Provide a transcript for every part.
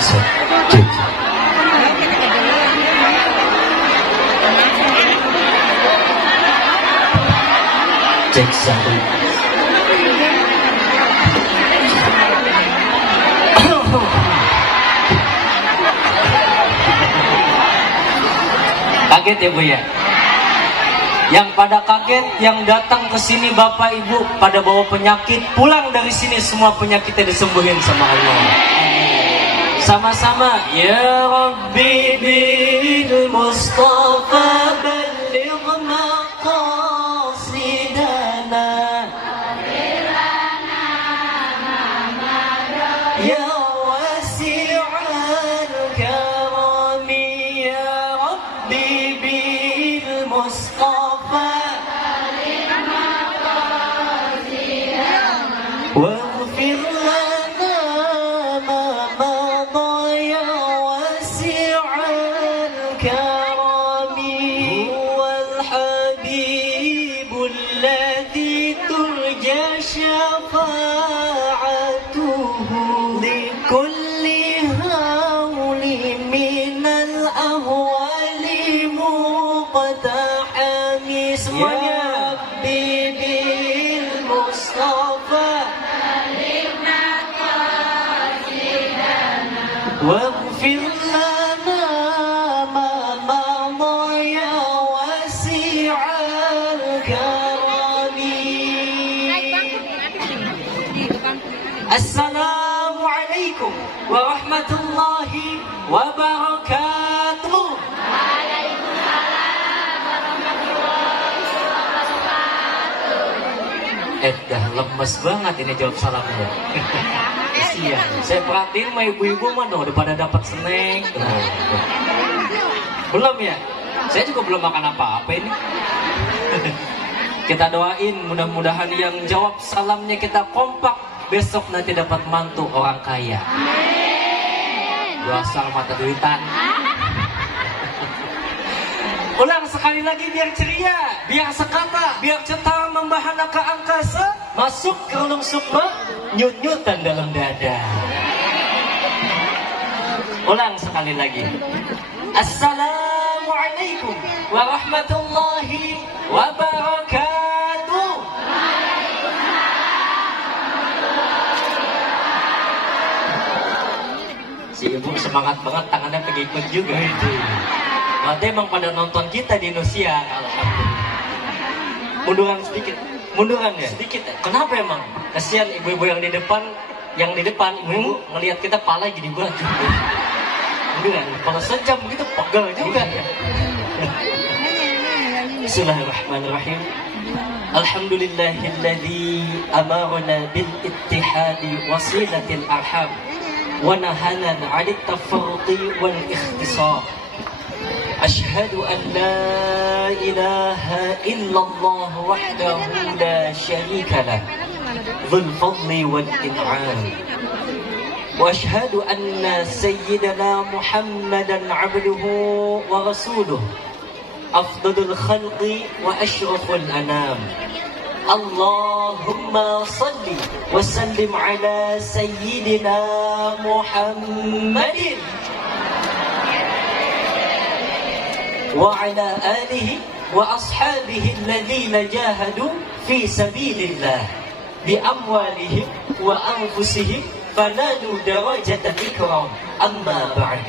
Cek set. Cek. Cek satu. Kaget ya Bu ya? Yang pada kaget, yang datang ke sini Bapak Ibu pada bawa penyakit, pulang dari sini semua penyakitnya disembuhin sama Allah. Sama-sama, ya Rabbi bil Mustafa balligh maqasidana. Ya wasi'al karami ya Rabbi bil Mustafa واغفر لنا ما مضى يا واسع الكرم هو الحبيب الذي ترجى شفاعته لكل هول من الأهوال مقتحم اسمه واغفر لنا ما مضى يا واسع الكرم. السلام عليكم ورحمة الله وبركاته. Dah lemes banget ini jawab salamnya. Iya, saya perhatiin mah ibu-ibu mana udah pada dapat snack. Belum ya? Saya juga belum makan apa-apa ini. Kita doain mudah-mudahan yang jawab salamnya kita kompak, besok nanti dapat mantu orang kaya. Dasar mata duitan. Ulang sekali lagi biar ceria, biar sekata, biar cetar membahana ke angkasa, masuk ke relung sukma, nyut-nyutan dalam dada. Ulang sekali lagi. Assalamualaikum warahmatullahi wabarakatuh. Si ibu semangat banget, tangannya pengikut juga itu. Berarti emang pada nonton kita di Indonesia, alhamdulillah. Munduran sedikit, munduran ya? Sedikit. Kenapa emang? Kasihan ibu-ibu yang di depan, ibu ngelihat kita pala jadi baju. Munduran. Kalau sejam begitu pegal juga ya. Bismillahirrahmanirrahim. Alhamdulillahilladzi amarna bil ittihadi wasilatil arham wa nahana 'anit tafarruqi wal ikhtisar. أشهد أن لا إله إلا الله وحده لا شريك له ذو الفضل والإنعام وأشهد أن سيدنا محمدا عبده ورسوله أفضل الخلق وأشرف الأنام اللهم صل وسلم على سيدنا محمد وعلى آله وأصحابه الذين جاهدوا في سبيل الله بأموالهم وأنفسهم فنالوا درجة الإكرام أما بعد.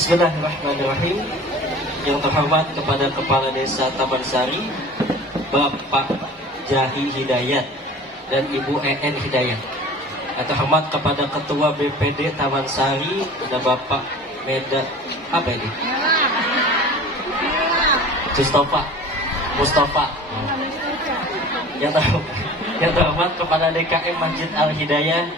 Bismillahirrahmanirrahim. Yang terhormat kepada Kepala Desa Tabansari Bapak Jahi Hidayat dan Ibu En Hidayat. Yang terhormat kepada Ketua BPD Tabansari, ada Bapak Meda apa ini? Mustafa. Yang terhormat kepada DKM Masjid Al Hidayah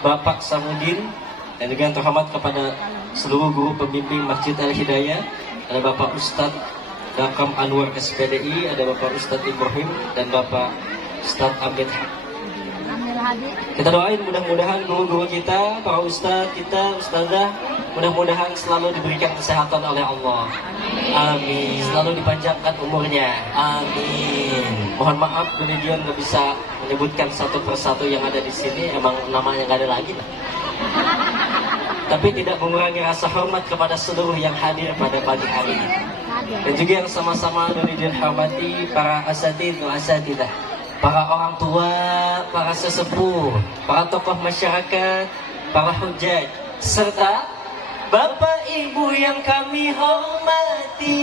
Bapak Samudin, dan juga yang terhormat kepada seluruh guru pembimbing Masjid Al Hidayah, ada Bapak Ustadz Dakam Anwar SPDI, ada Bapak Ustadz Ibrahim dan Bapak Ustadz Abed. Kita doain mudah-mudahan guru-guru kita, para ustadz kita, ustazah mudah-mudahan selalu diberikan kesehatan oleh Allah. Amin. Selalu dipanjangkan umurnya. Amin. Mohon maaf, Donidion nggak bisa menyebutkan satu persatu yang ada di sini. Emang namanya nggak ada lagi lah. Tapi tidak mengurangi rasa hormat kepada seluruh yang hadir pada pagi hari ini. Dan juga yang sama-sama Donidion hormati para asatidah, para orang tua, para sesepuh, para tokoh masyarakat, para hujaj, serta Bapak Ibu yang kami hormati,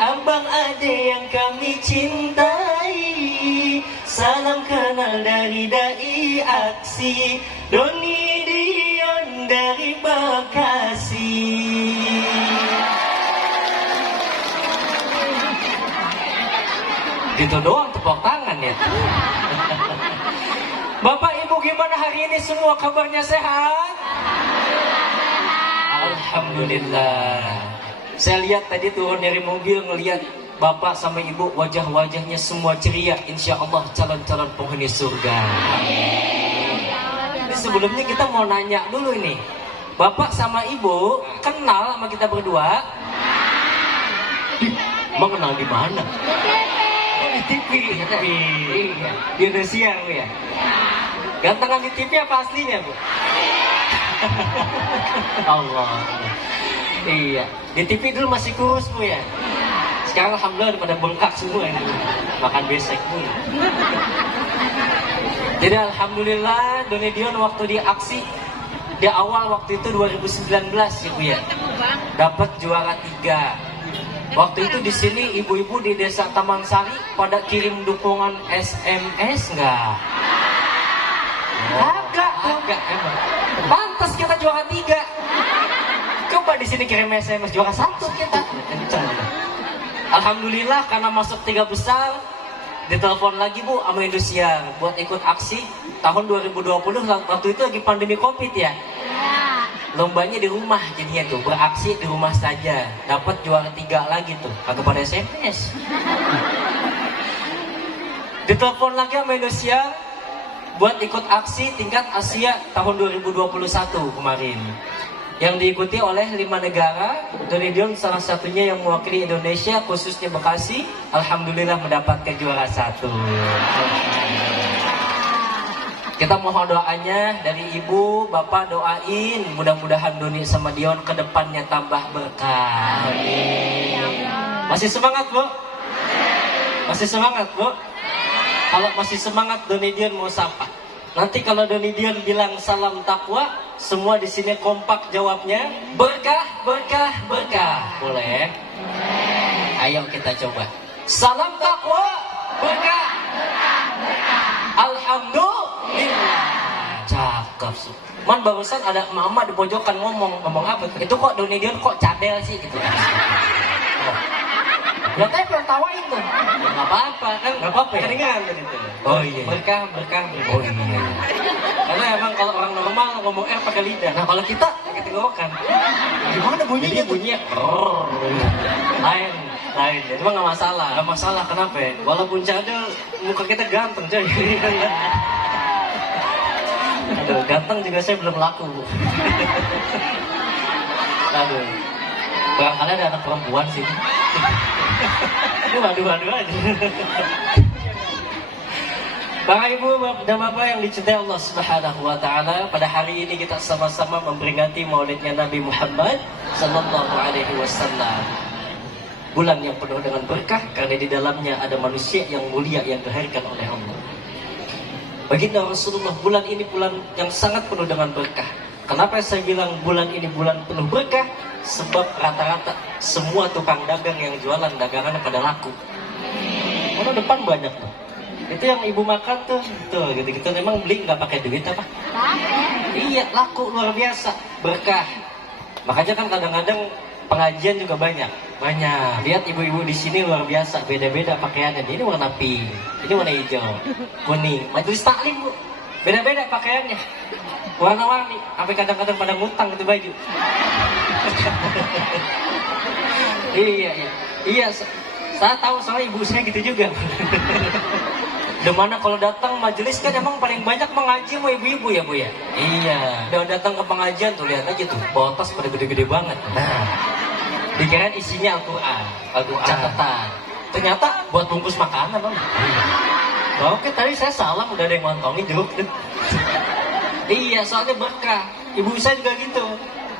abang ade yang kami cintai. Salam kenal dari dai aksi Donidion dari Bekasi. Gitu doang tepuk tangan ya. Bapak Ibu gimana hari ini, semua kabarnya sehat? Alhamdulillah. Saya lihat tadi turun dari mobil, ngelihat Bapak sama Ibu, wajah-wajahnya semua ceria. Insya Allah calon-calon penghuni surga. Ini sebelumnya kita mau nanya dulu ini, Bapak sama Ibu kenal sama kita berdua? Mengenal di mana? Di TV. Di Indonesia Bu ya? Gantengan di TV apa aslinya Bu? Allah. Iya. Di TV dulu masih kurus Bu ya? Sekarang alhamdulillah pada bengkak semua ini. Makan besek Bu. Jadi alhamdulillah Donidion waktu di aksi di awal waktu itu 2019 ya Bu ya. Dapat juara 3. Waktu itu di sini ibu-ibu di Desa Taman Sari pada kirim dukungan SMS nggak? Agak emang. Pantas kita juara 3. Coba di sini kirim SMS juara 1 kita. Alhamdulillah karena masuk 3 besar, ditelepon lagi Bu sama Indosiar buat ikut aksi tahun 2020. Waktu itu lagi pandemi Covid ya. Lombanya di rumah jadinya tuh, beraksi di rumah saja. Dapat juara 3 lagi tuh, kagak pada SMS. Ditelepon lagi sama Indonesia buat ikut aksi tingkat Asia tahun 2021 kemarin. Yang diikuti oleh 5 negara, Donidion salah satunya yang mewakili Indonesia, khususnya Bekasi. Alhamdulillah mendapatkan juara 1. Kita mohon doanya dari Ibu, Bapak doain mudah-mudahan Doni sama Dion ke depannya tambah berkah. Amin. Masih semangat Bu? Masih semangat Bu? Kalau masih semangat Donidion mau sapa. Nanti kalau Donidion bilang salam takwa, semua di sini kompak jawabnya berkah, berkah, berkah. Boleh? Ayo kita coba. Salam takwa, berkah, berkah, berkah. Alhamdulillah. Cakep sih. Man barusan ada mama di pojokan ngomong apa tuh? Itu kok Donidion kok cadel sih gitu kan? Oh. Ya tapi pertawain tuh. Nggak apa-apa kan? Nggak apa-apa ya? Kedengeran tadi tuh. Oh iya. Berkah, berkah, berkah. Oh iya. Karena emang kalau orang normal ngomong pakai lidah. Nah kalau kita pakai tenggorokan. Gimana bunyinya? Jadi bunyinya lain. Itu mah nggak masalah. Nggak masalah. Kenapa? Walaupun cadel, muka kita ganteng coy. Aduh, ganteng juga saya belum laku. Aduh, barangkali ada anak perempuan sih. Aduh aja. Bapak Ibu dan Bapak yang dicintai Allah Subhanahu wa taala, pada hari ini kita sama-sama memperingati Maulidnya Nabi Muhammad sallallahu alaihi wasallam. Bulan yang penuh dengan berkah karena di dalamnya ada manusia yang mulia yang dilahirkan oleh Allah. Baginda Rasulullah, bulan ini bulan yang sangat penuh dengan berkah. Kenapa saya bilang bulan ini bulan penuh berkah? Sebab rata-rata semua tukang dagang yang jualan dagangan pada laku. Karena depan banyak tuh. Itu yang ibu makan tuh gitu-gitu. Memang beli nggak pakai duit apa? Iya, laku luar biasa, berkah. Makanya kan kadang-kadang pengajian juga banyak. Lihat ibu-ibu di sini luar biasa, beda-beda pakaiannya. Ini warna pink, ini warna hijau, kuning. Majelis taklim Bu, beda-beda pakaiannya, warna-warni. Sampai kadang-kadang pada ngutang itu baju. Iya. Saya tahu soalnya ibu saya gitu juga. Dimana kalau datang majelis kan emang paling banyak mengaji mau ibu-ibu ya Bu ya. Iya. Udah datang ke pengajian tuh lihat aja tuh bawa tas pada gede-gede banget. Nah, dikirain isinya Al-Quran, catatan. Ternyata buat bungkus makanan Bang. Oke, tadi saya salah, udah ada yang ngontongin jeruk tuh. Iya, soalnya berkah. Ibu saya juga gitu.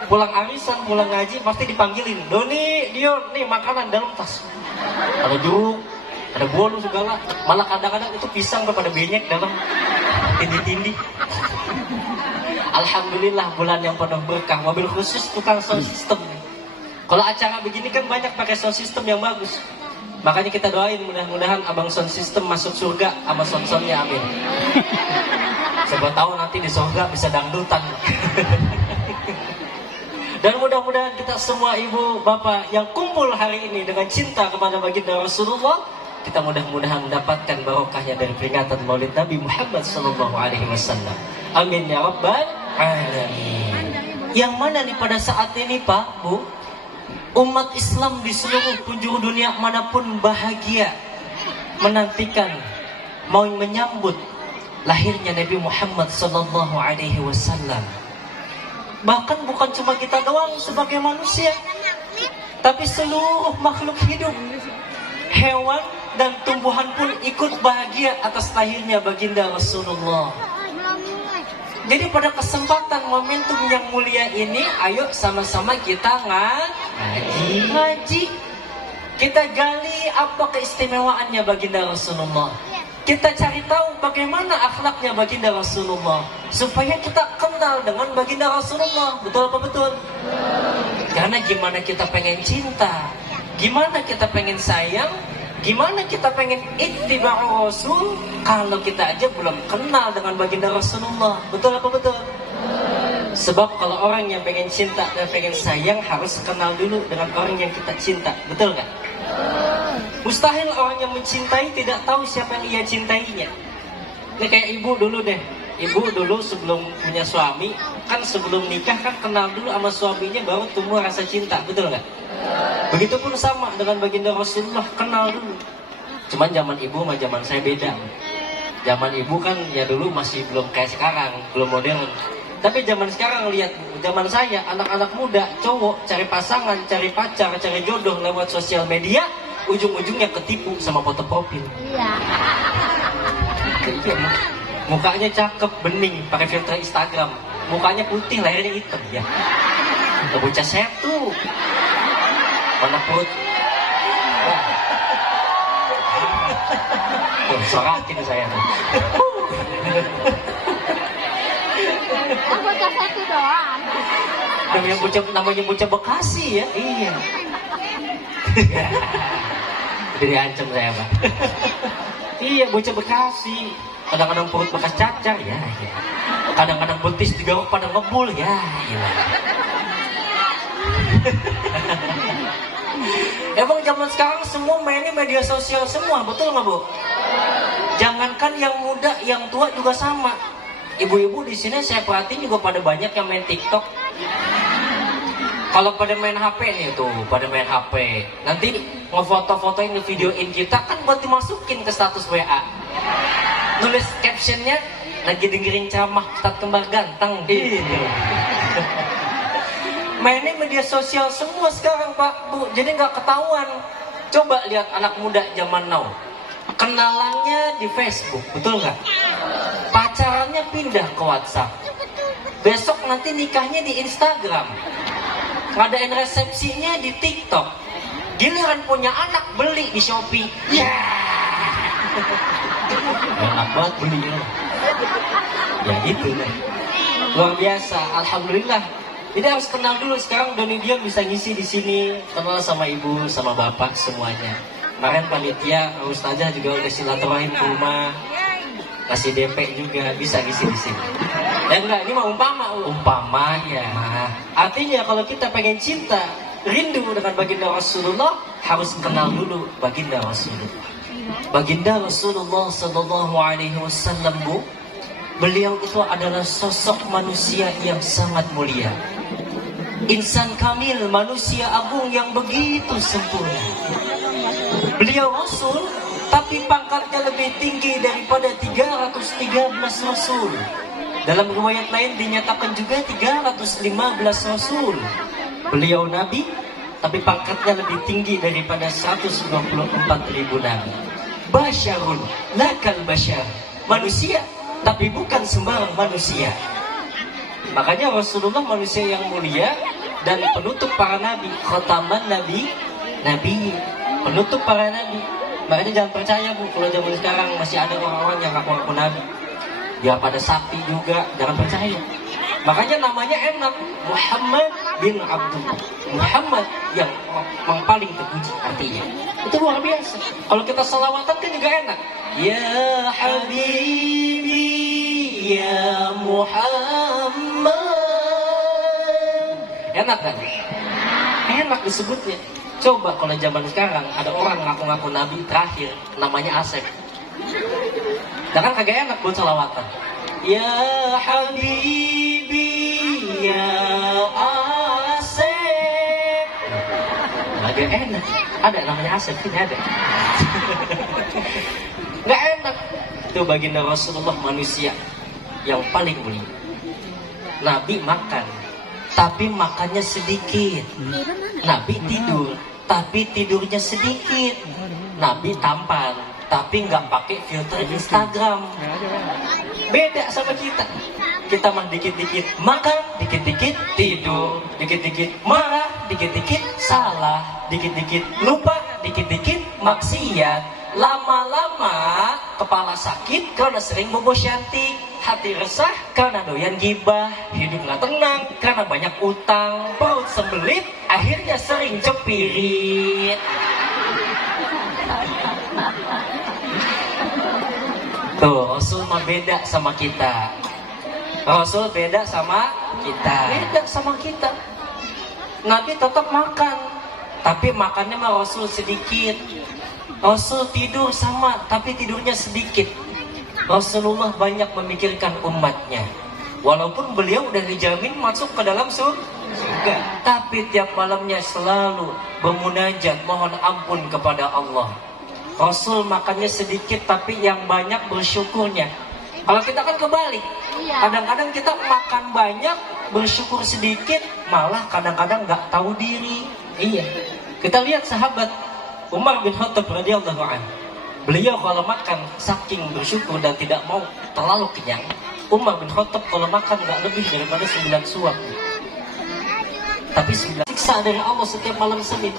Pulang arisan, pulang ngaji pasti dipanggilin. Doni, Dion, nih makanan dalam tas. Ada jeruk, ada bolu segala. Malah kadang-kadang itu pisang pada benyek dalam tindi-tindi. Alhamdulillah bulan yang penuh berkah. Mobil khusus tukang sound system. Kalau acara begini kan banyak pakai sound system yang bagus. Makanya kita doain mudah-mudahan abang sound system masuk surga sama sound-soundnya, amin. Siapa tahu nanti di surga bisa dangdutan. Dan mudah-mudahan kita semua ibu bapak yang kumpul hari ini dengan cinta kepada baginda Rasulullah, kita mudah-mudahan mendapatkan barokahnya dari peringatan Maulid Nabi Muhammad SAW. Amin ya rabbal alamin. Yang mana nih pada saat ini Pak, Bu, umat Islam di seluruh penjuru dunia manapun bahagia menantikan mau menyambut lahirnya Nabi Muhammad SAW. Bahkan bukan cuma kita doang sebagai manusia, tapi seluruh makhluk hidup, hewan dan tumbuhan pun ikut bahagia atas lahirnya baginda Rasulullah. Jadi pada kesempatan momentum yang mulia ini, ayo sama-sama kita ngaji. Kita gali apa keistimewaannya baginda Rasulullah. Kita cari tahu bagaimana akhlaknya baginda Rasulullah, supaya kita kenal dengan baginda Rasulullah. Betul apa betul? Karena gimana kita pengen cinta, gimana kita pengen sayang, gimana kita pengen ittiba'u Rasul kalau kita aja belum kenal dengan baginda Rasulullah. Betul apa betul? Sebab kalau orang yang pengen cinta dan pengen sayang harus kenal dulu dengan orang yang kita cinta. Betul nggak? Mustahil orang yang mencintai tidak tahu siapa yang ia cintainya. Ini kayak ibu dulu deh. Ibu dulu sebelum punya suami, kan sebelum nikah kan kenal dulu sama suaminya baru tumbuh rasa cinta. Betul nggak? Begitupun sama dengan baginda Rasulullah, kenal dulu. Cuman zaman ibu sama zaman saya beda. Zaman ibu kan ya dulu masih belum kayak sekarang, belum modern. Tapi zaman sekarang lihat, zaman saya anak-anak muda, cowok cari pasangan, cari pacar, cari jodoh lewat sosial media, ujung-ujungnya ketipu sama foto profil. Iya. Mukanya cakep, bening, pakai filter Instagram. Mukanya putih, lahirnya hitam ya. Bocah saya tuh. Mana perut? Wah. Sorakin saya tuh. Bocah satu doang. Namanya bocah Bekasi ya. Iya. Jadi ancam saya Pak. Iya, bocah Bekasi. Kadang-kadang perut bekas cacar ya. Kadang-kadang betis digaruk pada ngebul ya. Emang zaman sekarang semua mainnya media sosial semua, betul nggak Bu? Jangankan yang muda, yang tua juga sama. Ibu-ibu di sini saya perhatiin juga pada banyak yang main TikTok. Kalau pada main HP nih tuh, pada main HP. Nanti ngefoto-fotoin, ngevideoin kita kan buat dimasukin ke status WA. Nulis captionnya lagi dengerin ceramah Ustadz Kembar Ganteng. Gitu. Mainnya media sosial semua sekarang Pak Bu, jadi nggak ketahuan. Coba lihat anak muda zaman now, kenalannya di Facebook, betul nggak? Pacarannya pindah ke WhatsApp. Besok nanti nikahnya di Instagram. Ngadain resepsinya di TikTok. Giliran punya anak beli di Shopee. Ya. Enak banget belinya. Ya gitu deh. Luar biasa, alhamdulillah. Jadi harus kenal dulu. Sekarang Doni Dion bisa ngisi di sini, kenal sama ibu, sama bapak semuanya. Kemarin panitia, Ustazah juga udah silaturahim ke rumah, kasih DP juga bisa ngisi di sini. Ya enggak, ini mah umpama ya. Artinya kalau kita pengen cinta, rindu dengan baginda Rasulullah, harus kenal dulu baginda Rasulullah. Baginda Rasulullah Sallallahu Alaihi Wasallam, Bu, beliau itu adalah sosok manusia yang sangat mulia. Insan kamil, manusia agung yang begitu sempurna. Beliau Rasul, tapi pangkatnya lebih tinggi daripada 313 Rasul. Dalam riwayat lain dinyatakan juga 315 Rasul. Beliau Nabi, tapi pangkatnya lebih tinggi daripada 124.000 Nabi. Basyarun, lakal basyar. Manusia, tapi bukan sembarang manusia. Makanya Rasulullah manusia yang mulia dan penutup para nabi, khataman nabi, penutup para nabi. Makanya jangan percaya bu, kalau zaman sekarang masih ada orang-orang yang ngaku-ngaku nabi. Ya pada sapi juga, jangan percaya. Makanya namanya enak, Muhammad bin Abdullah. Muhammad yang paling terpuji artinya. Itu luar biasa. Kalau kita selawatan kan juga enak. Ya Habibi, ya Muhammad. Enak kan? Enak disebutnya. Coba kalau zaman sekarang ada orang ngaku-ngaku nabi terakhir namanya Asep. Nah kan kagak enak buat selawatan. Ya Habibi, ya Asep. Kagak enak. Ada namanya Asep, ini ada. Gak enak. Itu baginda Rasulullah manusia yang paling mulia. Nabi makan, tapi makannya sedikit. Nabi tidur, tapi tidurnya sedikit. Nabi tampan, tapi nggak pakai filter Instagram. Beda sama kita. Kita mah dikit-dikit makan, dikit-dikit tidur, dikit-dikit marah, dikit-dikit salah, dikit-dikit lupa, dikit-dikit maksiat. Lama-lama kepala sakit karena sering bobo syantik, hati resah karena doyan gibah, hidup nggak tenang karena banyak utang, perut sembelit, akhirnya sering cepirit. Tuh, Rasul mah beda sama kita. Rasul beda sama kita. Beda sama kita. Nabi tetap makan, tapi makannya mah Rasul sedikit. Rasul tidur sama, tapi tidurnya sedikit. Rasulullah banyak memikirkan umatnya. Walaupun beliau udah dijamin masuk ke dalam surga, tapi tiap malamnya selalu bermunajat, mohon ampun kepada Allah. Rasul makannya sedikit, tapi yang banyak bersyukurnya. Kalau kita kan kebalik. Kadang-kadang kita makan banyak, bersyukur sedikit, malah kadang-kadang nggak tahu diri. Iya. Kita lihat sahabat Umar bin Khattab radhiyallahu anhu. Beliau kalau makan saking bersyukur dan tidak mau terlalu kenyang. Umar bin Khattab kalau makan nggak lebih daripada 9 suap. Tapi 9 siksa dari Allah setiap malam Senin.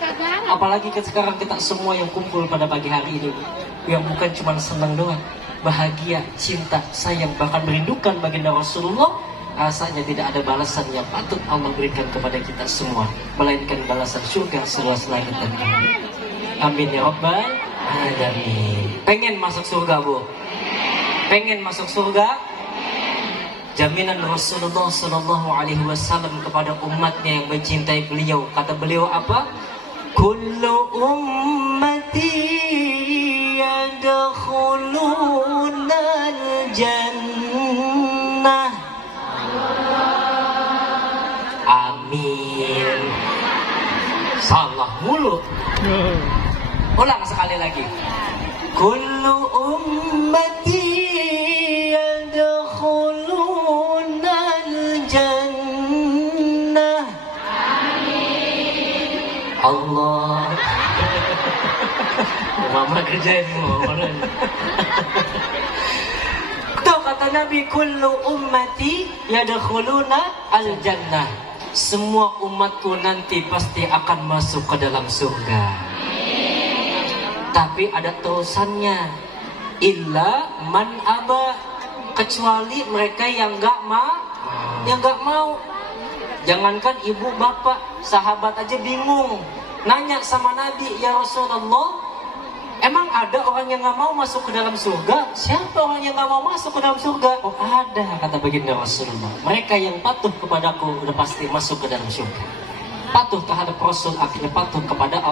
Apalagi sekarang kita semua yang kumpul pada pagi hari ini, yang bukan cuma senang doang, bahagia, cinta, sayang, bahkan merindukan baginda Rasulullah. Rasanya tidak ada balasan yang patut Allah berikan kepada kita semua, melainkan balasan surga seluas langit dan bumi. Amin ya Rabbal Alamin. Pengen masuk surga bu? Pengen masuk surga? Jaminan Rasulullah Sallallahu Alaihi Wasallam kepada umatnya yang mencintai beliau. Kata beliau apa? Kullu ummati yadkhulunal jannah. Amin. Salah mulu. Ulang sekali lagi. Kullu ummati yadkhulunal jannah. Amin. Allah. Mama kerjain semua. Tuh kata Nabi, kullu ummati yadkhuluna al jannah. Semua umatku nanti pasti akan masuk ke dalam surga. Tapi ada terusannya. Illa man aba, kecuali mereka yang gak mau. Jangankan ibu bapak, sahabat aja bingung. Nanya sama Nabi, ya Rasulullah, emang ada orang yang gak mau masuk ke dalam surga? Siapa orang yang gak mau masuk ke dalam surga? Oh ada, kata baginda Rasulullah. Mereka yang patuh kepadaku udah pasti masuk ke dalam surga. Patuh terhadap Rasul akhirnya patuh kepada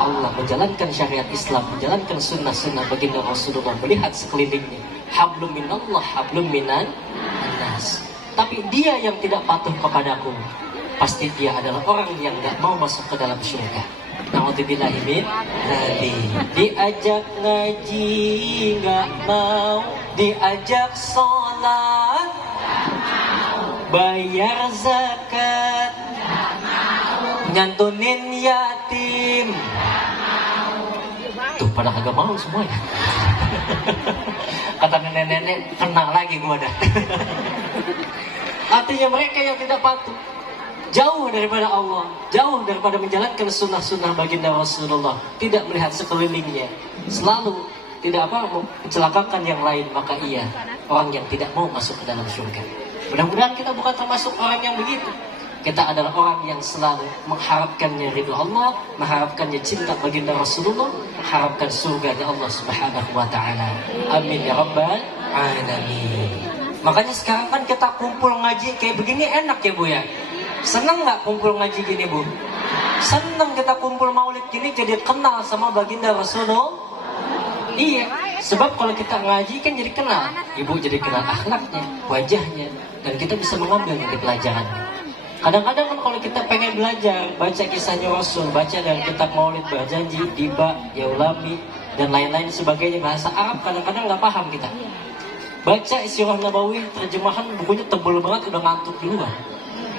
Allah, menjalankan syariat Islam, menjalankan sunnah-sunnah baginda Rasulullah, melihat sekelilingnya. Hablum minallah, hablum minan nas. Tapi dia yang tidak patuh kepadaku, pasti dia adalah orang yang gak mau masuk ke dalam surga. A'udzubillahi min diajak ngaji nggak mau, diajak sholat bayar zakat, nyantunin yatim. Tuh pada kagak mau semuanya. Kata nenek-nenek, kena lagi gua dah. Artinya mereka yang tidak patuh, jauh daripada Allah, jauh daripada menjalankan sunnah-sunnah baginda Rasulullah, tidak melihat sekelilingnya, selalu tidak mencelakakan yang lain, maka ia orang yang tidak mau masuk ke dalam surga. Mudah-mudahan kita bukan termasuk orang yang begitu. Kita adalah orang yang selalu mengharapkannya ridho Allah, mengharapkannya cinta baginda Rasulullah, mengharapkan surganya Allah Subhanahu wa ta'ala. Amin ya rabbal alamin. Makanya sekarang kan kita kumpul ngaji kayak begini enak ya Bu ya. Seneng nggak kumpul ngaji gini Bu? Seneng kita kumpul maulid gini, jadi kenal sama baginda Rasulullah. Iya, sebab kalau kita ngaji kan jadi kenal, Ibu jadi kenal akhlaknya, wajahnya, dan kita bisa mengambil dari pelajarannya. Kadang-kadang kan kalau kita pengen belajar, baca kisahnya Rasul, baca dari kitab maulid, berjanji, tiba, yaulami, dan lain-lain sebagainya, bahasa Arab kadang-kadang nggak paham kita. Baca Sirah Nabawi, terjemahan bukunya tebel banget, udah ngantuk duluan.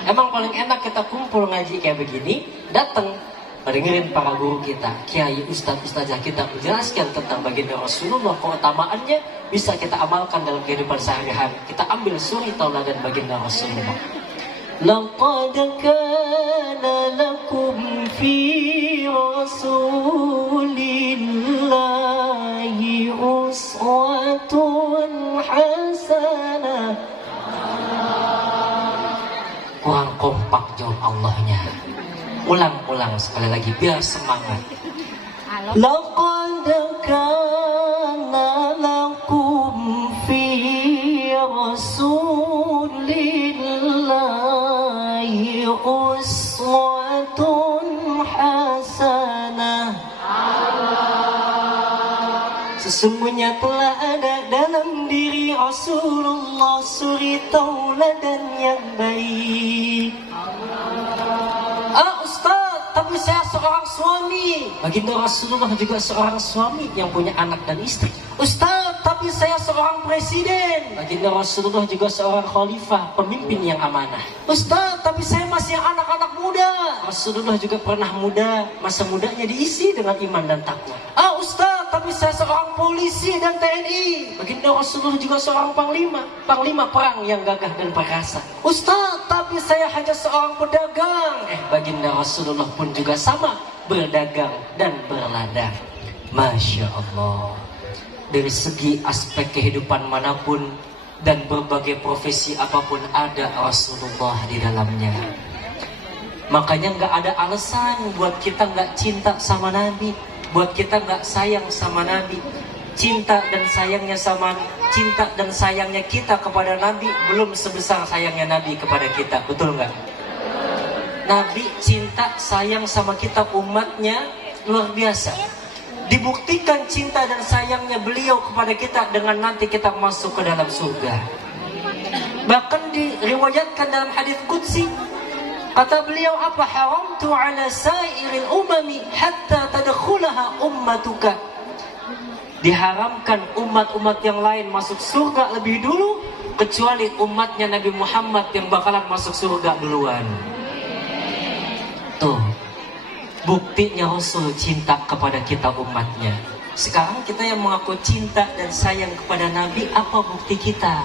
Emang paling enak kita kumpul ngaji kayak begini, datang dengerin para guru kita, kiai, ustaz-ustazah kita menjelaskan tentang baginda Rasulullah, keutamaannya bisa kita amalkan dalam kehidupan sehari-hari. Kita ambil suri tauladan baginda Rasulullah. Laqad kana lakum fi Rasulillahi uswatun hasanah. Kurang kompak jawab Allahnya. Ulang-ulang sekali lagi biar semangat. Laqad kana lakum fi Rasulillahi uswatun hasanah. Sesungguhnya telah ada dalam diri Rasulullah suri tauladan yang baik. Ustaz, tapi saya seorang suami. Baginda Rasulullah juga seorang suami yang punya anak dan istri. Ustaz, tapi saya seorang presiden. Baginda Rasulullah juga seorang khalifah, pemimpin yang amanah. Ustaz, tapi saya masih anak-anak muda. Rasulullah juga pernah muda, masa mudanya diisi dengan iman dan takwa. Ustaz, tapi saya seorang polisi dan TNI. Baginda Rasulullah juga seorang panglima perang yang gagah dan perkasa. Ustaz, tapi saya hanya seorang pedagang. Baginda Rasulullah pun juga sama, berdagang dan berladang. Masya Allah. Dari segi aspek kehidupan manapun dan berbagai profesi apapun ada Rasulullah di dalamnya. Makanya nggak ada alasan buat kita nggak cinta sama Nabi, buat kita nggak sayang sama Nabi. Cinta dan sayangnya kita kepada Nabi belum sebesar sayangnya Nabi kepada kita, betul nggak? Nabi cinta sayang sama kita umatnya luar biasa. Dibuktikan cinta dan sayangnya beliau kepada kita dengan nanti kita masuk ke dalam surga. Bahkan diriwayatkan dalam hadis qudsi, kata beliau apa? Haramtu ala sairil umami hatta tadkhulaha ummatuka. Diharamkan umat-umat yang lain masuk surga lebih dulu kecuali umatnya Nabi Muhammad yang bakalan masuk surga duluan. Tuh, buktinya Rasul cinta kepada kita umatnya. Sekarang kita yang mengaku cinta dan sayang kepada Nabi, apa bukti kita?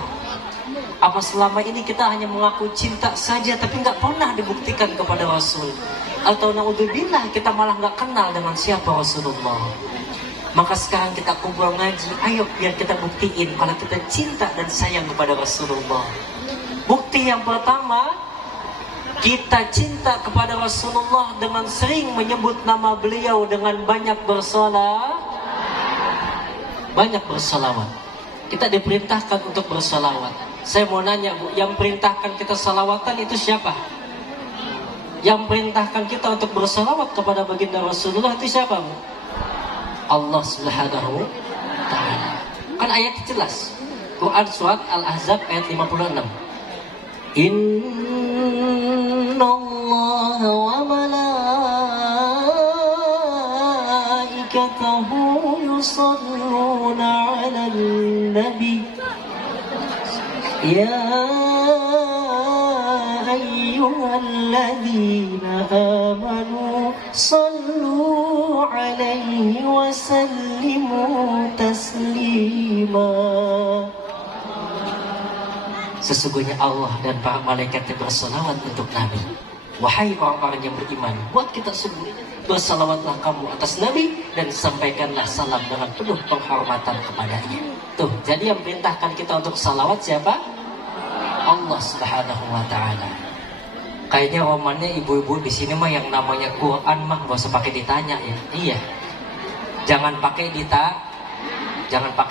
Apa selama ini kita hanya mengaku cinta saja tapi nggak pernah dibuktikan kepada Rasul? Atau naudzubillah kita malah nggak kenal dengan siapa Rasulullah? Maka sekarang kita kumpul ngaji, ayo biar kita buktiin kalau kita cinta dan sayang kepada Rasulullah. Bukti yang pertama, kita cinta kepada Rasulullah dengan sering menyebut nama beliau dengan banyak bersolawat. Kita diperintahkan untuk bersolawat. Saya mau nanya Bu, yang perintahkan kita salawatan itu siapa? Yang perintahkan kita untuk bersolawat kepada baginda Rasulullah itu siapa Bu? Allah Subhanahu wa ta'ala. Kan ayat jelas. Quran surat Al-Ahzab ayat 56. Inna Allah wa وملائكته يصلون على النبي يا أيها الذين آمنوا صلوا عليه وسلموا تسليما. Sesungguhnya Allah dan para malaikatnya bersalawat untuk Nabi. Wahai orang-orang yang beriman, buat kita semua bersalawatlah kamu atas Nabi dan sampaikanlah salam dengan penuh penghormatan kepadanya. Tuh, jadi yang perintahkan kita untuk salawat siapa? Allah Subhanahu wa Ta'ala. Kayaknya romannya ibu-ibu di sini mah yang namanya Quran mah gak usah pakai ditanya ya. Iya. Jangan pakai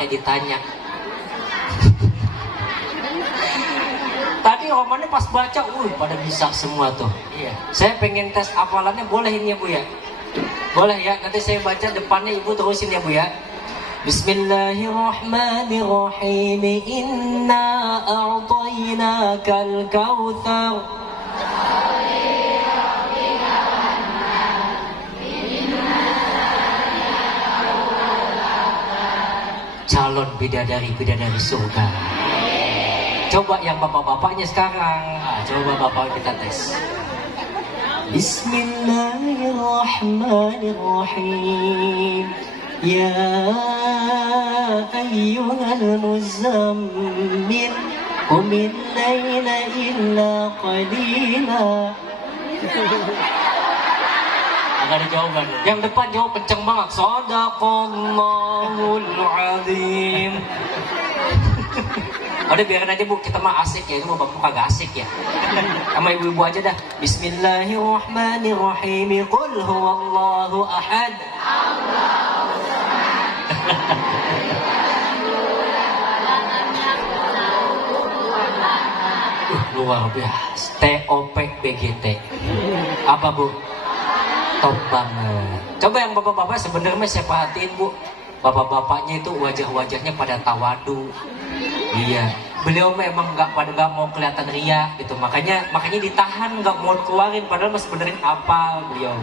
ditanya. Tadi romannya pas baca, pada bisa semua tuh. Iya. Saya pengen tes hafalannya, boleh ini ya Bu ya? Boleh ya, nanti saya baca depannya Ibu terusin ya Bu ya. Bismillahirrahmanirrahim. Inna a'tainakal kautsar. Calon bidadari-bidadari surga. Coba yang bapak-bapaknya sekarang. Coba bapak kita tes. Bismillahirrahmanirrahim. Ya ayyuhal muzammil qumil laila illa qalila. Agak ada jawaban. Yang depan jawab kenceng banget. Shadaqallahul azim. Udah biarin aja Bu, kita mah asik ya, itu mah bapak kagak asik ya. Sama ibu-ibu aja dah. Bismillahirrahmanirrahim. Qul huwallahu ahad. Luar biasa. TOPBGT. Apa Bu? Top banget. Coba yang bapak-bapak sebenarnya saya perhatiin Bu. Bapak-bapaknya itu wajah-wajahnya pada tawadu. Iya, beliau memang nggak mau kelihatan ria gitu, makanya ditahan, nggak mau keluarin, padahal mas benerin apa beliau.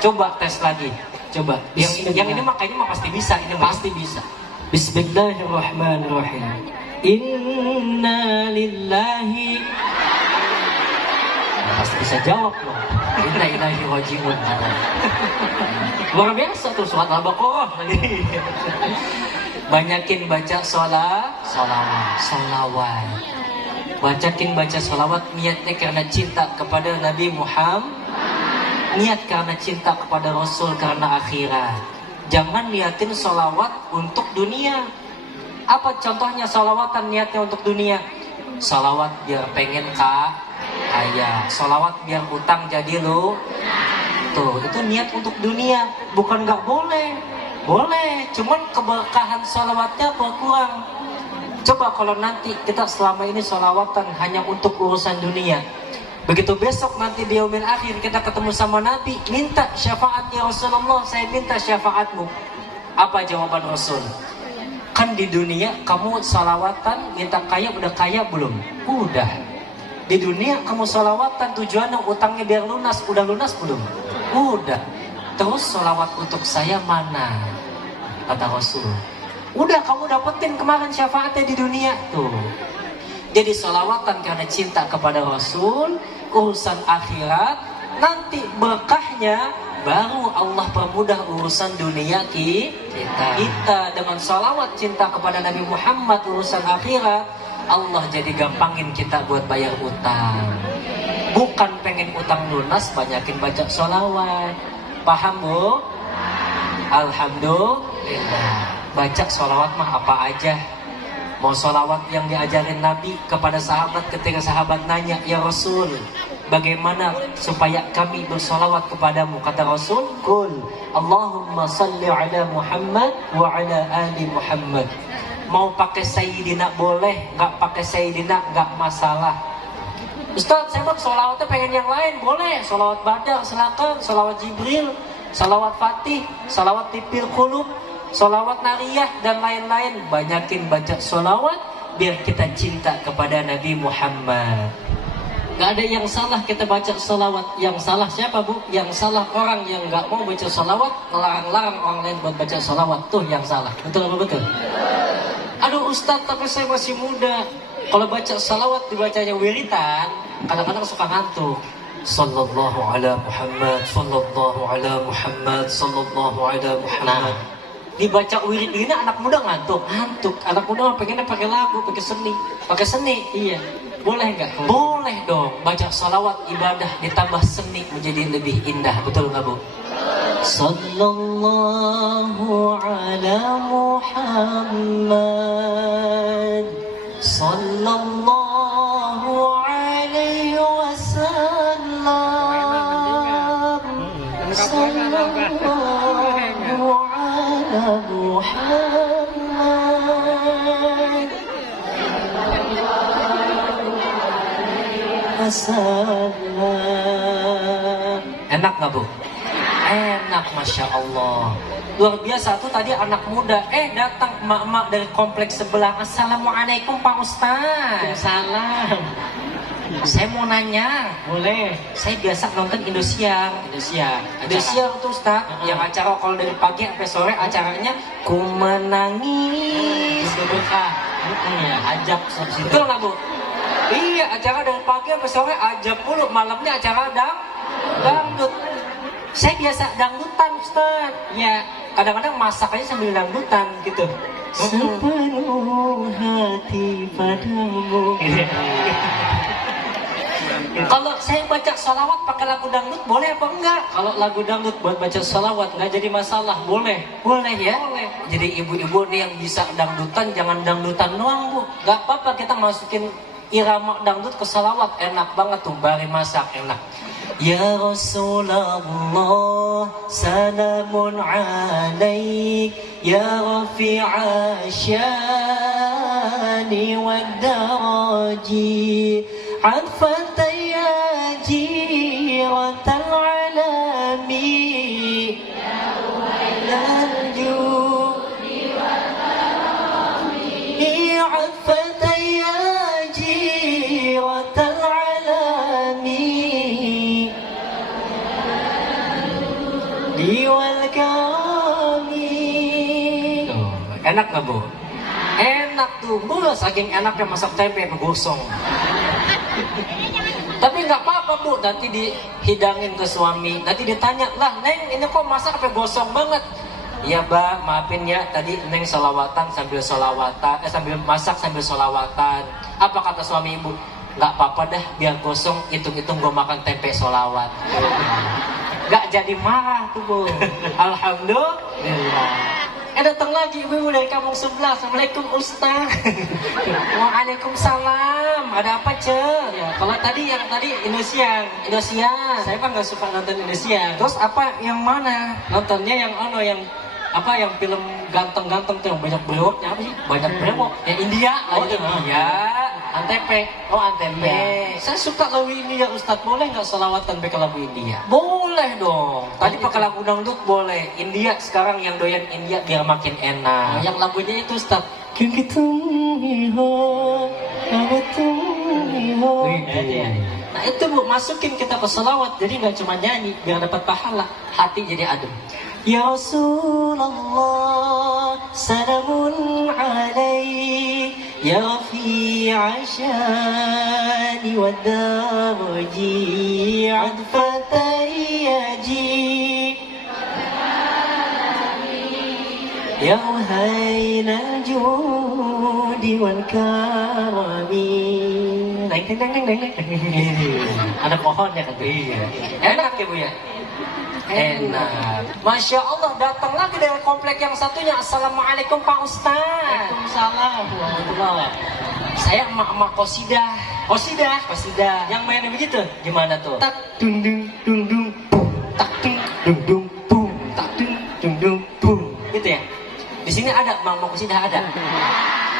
Coba tes lagi, coba. Yang ini makanya pasti bisa, ini pasti bisa. Bismillahirrahmanirrahim. Inna lillahi. Pasti bisa jawab loh. Inna ilahi rajiun. Luar biasa tuh surat Al-Baqarah lagi. Banyakin baca solawat. Banyakin baca solawat, niatnya karena cinta kepada Nabi Muhammad, niat karena cinta kepada Rasul, karena akhirat. Jangan niatin solawat untuk dunia. Apa contohnya solawatan niatnya untuk dunia? Solawat biar pengen kaya, solawat biar utang jadi lu. Tuh, itu niat untuk dunia. Bukan nggak boleh. Boleh, cuman keberkahan sholawatnya berkurang. Coba kalau nanti kita selama ini sholawatan hanya untuk urusan dunia, begitu besok nanti di yaumil akhir kita ketemu sama Nabi, minta syafaat ya Rasulullah, saya minta syafaatmu. Apa jawaban Rasul? Kan di dunia kamu sholawatan minta kaya, udah kaya belum? Udah. Di dunia kamu sholawatan tujuannya utangnya biar lunas, udah lunas belum? Udah. Terus sholawat untuk saya mana? Kata Rasul. Udah kamu dapetin kemarin syafaatnya di dunia tuh. Jadi sholawatan karena cinta kepada Rasul, urusan akhirat, nanti berkahnya baru Allah permudah urusan dunia kita. Dengan sholawat cinta kepada Nabi Muhammad, urusan akhirat, Allah jadi gampangin kita buat bayar utang. Bukan pengen utang lunas, banyakin baca sholawat. Paham Bu? Alhamdulillah. Baca sholawat mah apa aja. Mau sholawat yang diajarin Nabi kepada sahabat ketika sahabat nanya, ya Rasul, bagaimana supaya kami bersholawat kepadamu? Kata Rasul, Qul Allahumma salli ala Muhammad wa ala ali Muhammad. Mau pakai Sayyidina boleh, nggak pakai Sayyidina nggak masalah. Ustaz, saya mau sholawatnya pengen yang lain, boleh. Sholawat Badar, silakan. Sholawat Jibril, sholawat Fatih, sholawat Tipil Qulub, sholawat Nariyah, dan lain-lain. Banyakin baca sholawat, biar kita cinta kepada Nabi Muhammad. Gak ada yang salah kita baca salawat. Yang salah siapa bu? Yang salah orang yang gak mau baca salawat, larang-larang orang lain buat baca salawat. Tuh yang salah. Betul apa betul? Aduh Ustadz, tapi saya masih muda. Kalau baca salawat dibacanya wiritan, kadang-kadang suka ngantuk. Sallallahu ala Muhammad, sallallahu ala Muhammad, sallallahu ala Muhammad. Dibaca wirid ini anak muda ngantuk. Anak muda pengennya pakai lagu, pakai seni. Iya. Boleh nggak? Boleh dong. Baca salawat ibadah ditambah seni menjadi lebih indah. Betul nggak bu? Sallallahu ala Muhammad, sallallahu alaihi wasallam, sallallahu ala Muhammad. Enak nggak bu? Enak, masya Allah. Luar biasa tuh tadi anak muda. Datang emak-emak dari kompleks sebelah. Assalamualaikum Pak Ustaz. Salam. Saya mau nanya. Boleh. Saya biasa nonton Indosiar. Indosiar tuh Ustaz. Yang acara kalau dari pagi sampai sore acaranya ku menangis. Ajab. Betul nggak bu? Iya, acara dari pagi sampai sore ajab mulu, malamnya acara dangdut. Saya biasa dangdutan, Ustaz. Ya, kadang-kadang masak aja sambil dangdutan gitu. Sepenuh hati padamu. Kalau saya baca sholawat pakai lagu dangdut boleh apa enggak? Kalau lagu dangdut buat baca sholawat nggak jadi masalah, boleh ya. Boleh. Jadi ibu-ibu nih yang bisa dangdutan jangan dangdutan doang bu. Gak apa-apa kita masukin irama dangdut ke salawat, enak banget tuh, bari masak enak. Ya Rasulullah, salamun alaik, ya rafi'a syani wad daraji, atfatan ya jiratal alami, ya uwailal judi wal karami, atfatan ya jiratal alami, diwal karami. Enak gak bu? Enak tuh, bu, saking enaknya masak tempe gosong. Tapi nggak apa-apa bu, nanti dihidangin ke suami, nanti ditanya lah, Neng ini kok masak sampai gosong banget? Iya mbak, maafin ya, tadi Neng solawatan sambil solawatan, sambil masak sambil solawatan. Apa kata suami ibu? Nggak apa-apa dah, biar gosong, hitung-hitung gue makan tempe solawat. Nggak jadi marah tuh bu. Alhamdulillah. Datang lagi ibu dari kampung sebelah. Assalamualaikum Ustaz. Waalaikumsalam. Ada apa Ce? Ya, kalau tadi Indosiar. Saya kan nggak suka nonton Indosiar. Terus apa yang mana? Nontonnya yang yang film ganteng-ganteng tuh yang banyak brewoknya apa sih? Banyak brewok. Yang India. India. Antep. Antep. Ya. Saya suka lagu India Ustaz. Boleh nggak sholawatan pakai lagu India? Boleh dong. Tadi pakai lagu dangdut boleh. India sekarang yang doyan India biar makin enak. Yang lagunya itu Ustaz. Nah itu bu, masukin kita ke sholawat. Jadi nggak cuma nyanyi biar dapat pahala. Hati jadi adem. Ya Rasulullah, salamun alaik, ya rafi'a syani wad daraji, adfatan yaji, ya uhainal judi wal karami. Neng. Ada pohonnya kan? Iya. Enak ya bu ya? Enak. Masya Allah, datang lagi dari komplek yang satunya. Assalamualaikum Pak Ustaz. Waalaikumsalam. Saya emak-emak qasidah. Yang mainnya begitu. Gimana tuh? Tak dung dung dung dung pum, tak dung dung dung pum, tak dung dung dung pum. Gitu ya. Di sini ada emak-emak qasidah ada.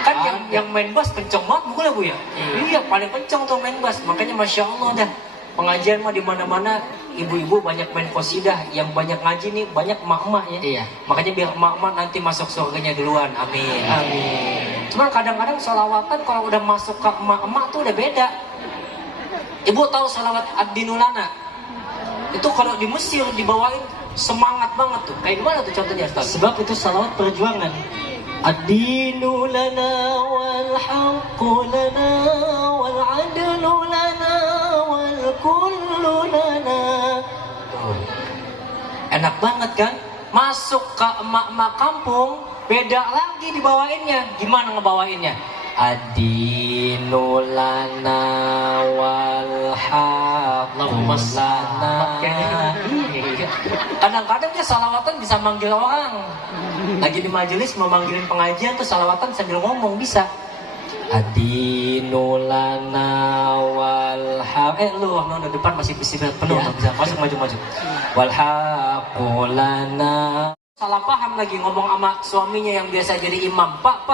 Kan yang main bass kenceng banget bukan ya bu ya? Iya, paling kenceng tuh main bass. Makanya Masya Allah dah. Pengajian mah di mana-mana ibu-ibu banyak main qasidah, yang banyak ngaji nih banyak emak-emak ya. Iya. Makanya biar emak-emak nanti masuk surganya duluan. Amin. Cuman kadang-kadang sholawatan kalau udah masuk ke emak-emak tuh udah beda. Ibu tahu salawat ad-dinulana? Itu kalau di Mesir dibawain semangat banget tuh. Kayak gimana tuh contohnya Ustaz? Sebab itu salawat perjuangan. Ad-dinu lana wal haqqu lana wal adlu lana wal kullu lana. Tuh. Enak banget kan? Masuk ke emak-emak kampung, beda lagi dibawainnya. Gimana ngebawainnya? Ad-dinu lana wal haqqu lana. Kadang-kadang dia salawatan bisa manggil orang. Lagi di majelis mau manggilin pengajian tuh salawatan sambil ngomong bisa. Ad-dinu lana wal haqqu. Lu di depan masih penuh, ya. Bisa masuk maju. Wal haqqu lana. Salah paham lagi ngomong sama suaminya yang biasa jadi imam. Pak,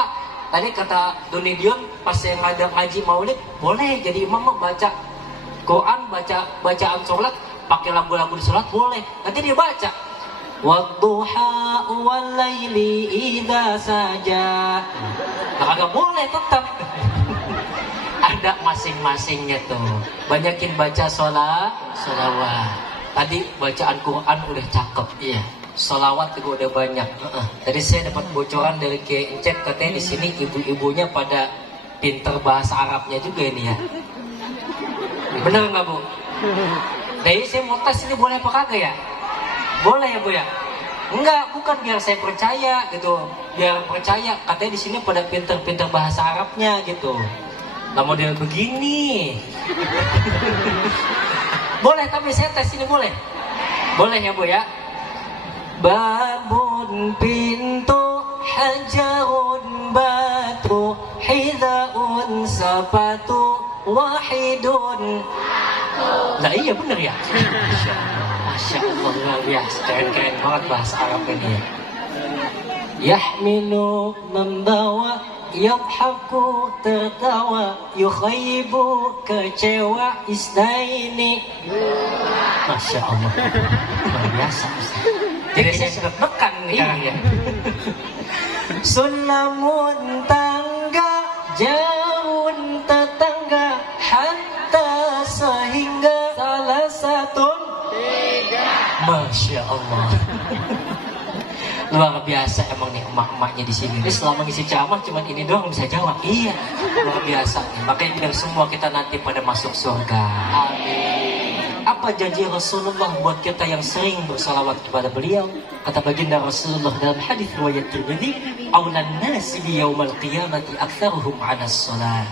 tadi kata Doni Dion pas saya ngaji maulid, boleh jadi imam baca Quran, bacaan sholat, pakai lagu-lagu di sholat boleh. Nanti dia baca wadduha wal laili idza saja. Nah, agak boleh tetap. Ada masing-masingnya tuh. Banyakin baca sholawat. Tadi bacaan Quran udah cakep. Iya. Sholawat juga udah banyak. Tadi saya dapat bocoran dari Kiai Encet, katanya di sini ibu-ibunya pada pinter bahasa Arabnya juga ini ya. Bener nggak Bu? Jadi saya mau tes ini boleh apa kagak ya? Boleh ya Bu ya? Enggak, bukan biar saya percaya gitu. Biar percaya katanya di sini pada pinter-pinter bahasa Arabnya gitu. Nah model begini. Boleh, tapi saya tes ini boleh. Boleh ya Bu ya? Babun pintu, hajarun batu, hidaun sapatu, wahidun. Nah iya bener ya. Masya Allah, luar biasa. Keren banget bahasa Arab ini ya. Yahmilu membawa, yadhaku tertawa, yukhayyibu kecewa, isnaini. Masya Allah, luar biasa. Jadi saya sudah tekan nih ya. Sulamun tangga, jauhun tetangga, hatta sehingga salah satu. Masya Allah. Luar biasa emang nih emak-emaknya di sini. Ini selama ngisi ceramah cuman ini doang bisa jawab. Iya, luar biasa nih. Makanya bilang semua kita nanti pada masuk surga. Amin. Apa janji Rasulullah buat kita yang sering bersalawat kepada beliau? Kata baginda Rasulullah dalam hadis riwayat Tirmidzi, "Aulan nasi bi yaumal qiyamati aktsaruhum 'alas shalah."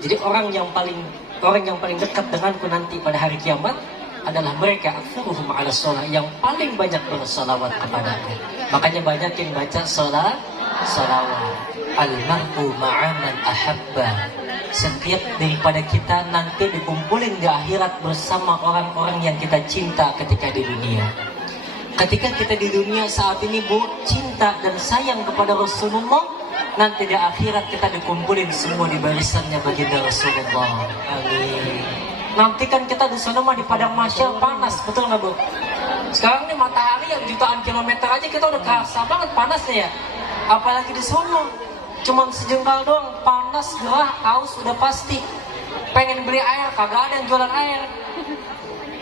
Jadi orang yang paling dekat denganku nanti pada hari kiamat adalah mereka aktsaruhum 'alas shalah, yang paling banyak bersalawat kepadaku. Makanya banyakin baca salawat. Al-mar'u ma'a man ahabba. Setiap daripada kita nanti dikumpulin di akhirat bersama orang-orang yang kita cinta ketika di dunia. Ketika kita di dunia saat ini Bu, cinta dan sayang kepada Rasulullah, nanti di akhirat kita dikumpulin semua di barisannya baginda Rasulullah. Amin. Nanti kan kita di sana mah di padang mahsyar panas, betul nggak Bu? Sekarang nih matahari yang jutaan kilometer aja kita udah kerasa banget panasnya ya. Apalagi di Solo, cuman sejengkal doang, panas, gerah, haus udah pasti. Pengen beli air, kagak ada yang jualan air.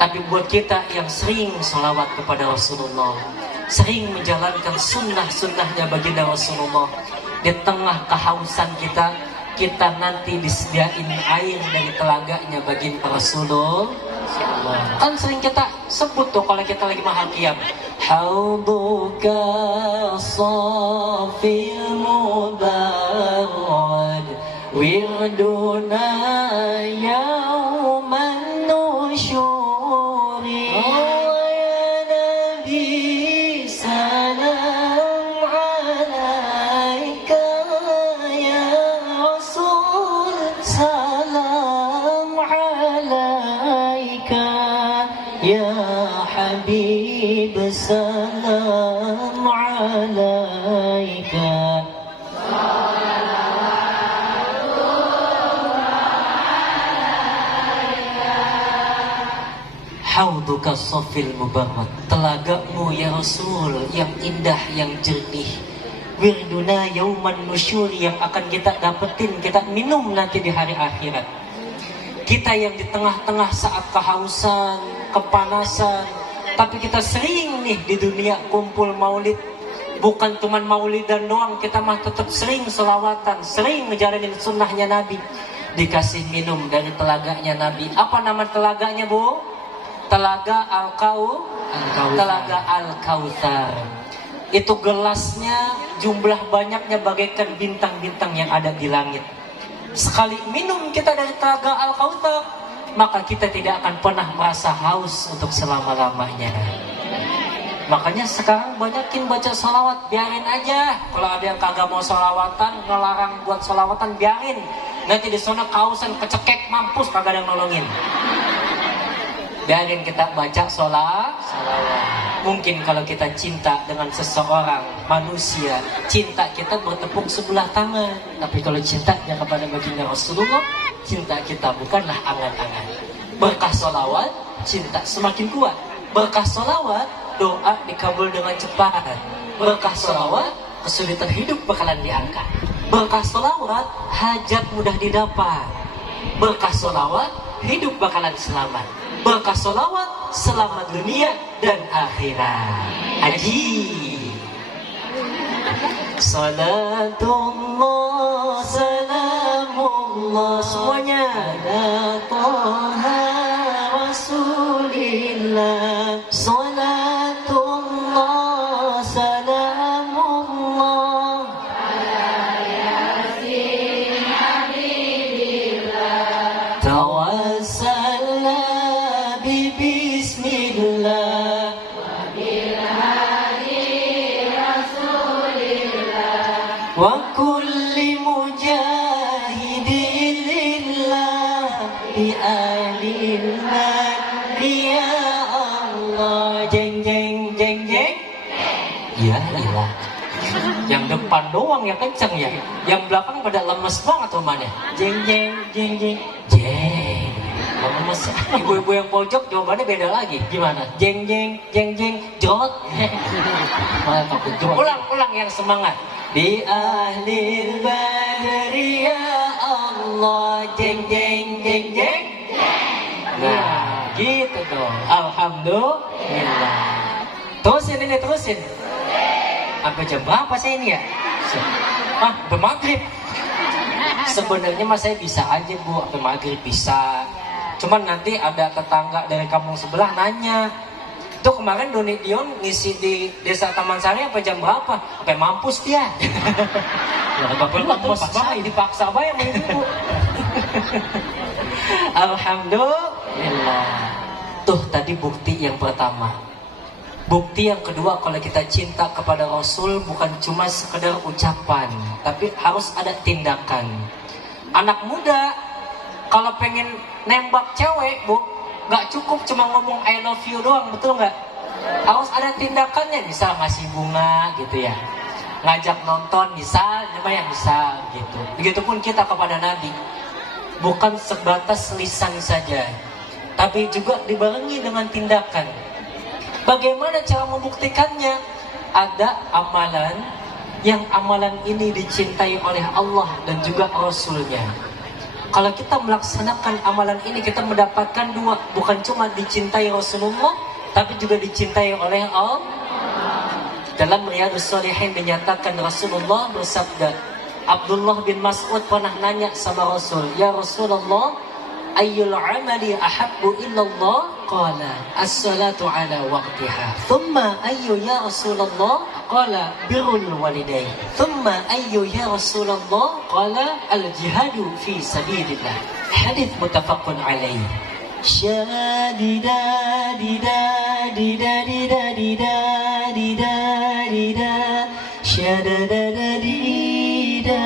Tapi buat kita yang sering sholawat kepada Rasulullah, sering menjalankan sunnah-sunnahnya baginda Rasulullah, di tengah kehausan kita nanti disediain air dari telaganya baginda Rasulullah. Kan sering kita sebut tuh kalau kita lagi mahal qiyam, hauduka safil mubarad wirduna yauman nusyuri. Ya Nabi salam alaika, ya Rasul salam alaika, ya Habib salam alaika. Hauduka safil mubarak, telagamu ya Rasul yang indah, yang jernih. Wirduna yauman nusyur, yang akan kita dapetin, kita minum nanti di hari akhirat. Kita yang di tengah-tengah saat kehausan, kepanasan, tapi kita sering nih di dunia kumpul maulid. Bukan cuman maulidan doang, kita mah tetap sering selawatan, sering ngejalanin sunnahnya Nabi. Dikasih minum dari telaganya Nabi. Apa nama telaganya, Bu? Telaga Telaga Al-Kautsar. Itu gelasnya jumlah banyaknya bagaikan bintang-bintang yang ada di langit. Sekali minum kita dari Telaga Al-Kautsar, maka kita tidak akan pernah merasa haus untuk selama-lamanya. Makanya sekarang banyakin baca sholawat, biarin aja. Kalau ada yang kagak mau sholawatan, ngelarang buat sholawatan, biarin. Nanti di sana kausan kecekek, mampus kagak ada yang nolongin. Biarin kita baca sholawat. Mungkin kalau kita cinta dengan seseorang manusia, cinta kita bertepuk sebelah tangan. Tapi kalau cintanya kepada baginda Rasulullah, cinta kita bukanlah angan-angan. Berkah sholawat, cinta semakin kuat. Berkah sholawat, doa dikabul dengan cepat. Berkah sholawat, kesulitan hidup bakalan diangkat. Berkah sholawat, hajat mudah didapat. Berkah sholawat, hidup bakalan selamat. Berkah sholawat, selamat dunia dan akhirat. Haji. Salatullah, salamullah, semuanya. Ala Taha Rasulillah. Salatullah, salamullah, ala Yasin Habibillah. Tawassalna bi bismillah wa bil hadi Rasulillah wa kulli mujahidin lillah bi alil madi ya Allah. Jeng jeng jeng jeng. Ya ilah. Yang depan doang yang kenceng ya. Yang belakang pada lemes banget rumahnya. Jeng jeng jeng jeng jeng. Lemes. Ibu-ibu yang pojok jawabannya beda lagi. Gimana? Jeng jeng jeng jeng jot. Malah takut jot. Ulang yang semangat. Di ahlil badri ya Allah. Jeng jeng jeng jeng. Nah, gitu dong. Alhamdulillah. Terusin ini, terusin. Sampai jam berapa saya ini ya? Sampai maghrib. Sebenarnya mas saya bisa aja Bu, sampai maghrib bisa. Cuman nanti ada tetangga dari kampung sebelah nanya, itu kemarin Doni Dion ngisi di desa Taman Sari apa jam berapa? Sampai mampus dia. Ya mampus banget, dipaksa bayang itu Bu. Alhamdulillah. Tuh tadi bukti yang pertama. Bukti yang kedua, kalau kita cinta kepada Rasul bukan cuma sekedar ucapan, tapi harus ada tindakan. Anak muda kalau pengen nembak cewek, Bu, gak cukup cuma ngomong I love you doang, betul nggak? Harus ada tindakannya, misal ngasih bunga gitu ya, ngajak nonton bisa, yang bisa gitu. Begitupun kita kepada Nabi, bukan sebatas lisan saja, tapi juga dibarengi dengan tindakan. Bagaimana cara membuktikannya? Ada amalan yang amalan ini dicintai oleh Allah dan juga Rasulnya. Kalau kita melaksanakan amalan ini, kita mendapatkan dua, bukan cuma dicintai Rasulullah, tapi juga dicintai oleh Allah. Dalam Riyadhus Shalihin dinyatakan Rasulullah bersabda, Abdullah bin Mas'ud pernah nanya sama Rasul, ya Rasulullah, ayyul amali ahabbu illallah? Qala as-salatu ala waqtiha. Thumma ayyu ya Rasulullah? Qala birrul walidain. Thumma ayyu ya Rasulullah? Qala al-jihadu fi sabilillah. Hadits muttafaqun alaih. Shadida dida dida dida dida dida dida shadada dida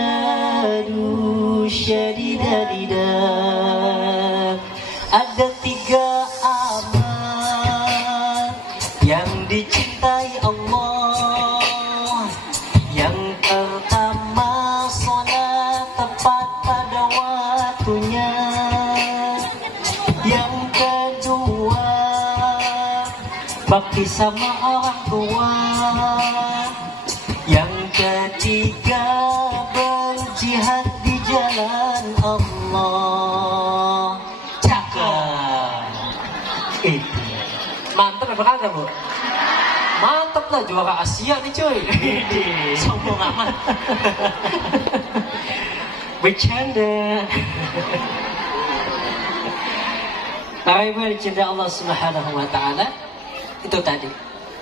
du shadida dida. Ada tiga amal yang dicintai Allah. Yang pertama, salat tepat pada waktunya. Yang kedua, bakti sama orang tua. Yang ketiga, berjihad di jalan Allah. apa kagak Bu? Mantap lah, juara Asia nih cuy. Sombong amat. Bercanda. Para ibu yang dicintai Allah Subhanahu wa Ta'ala, itu tadi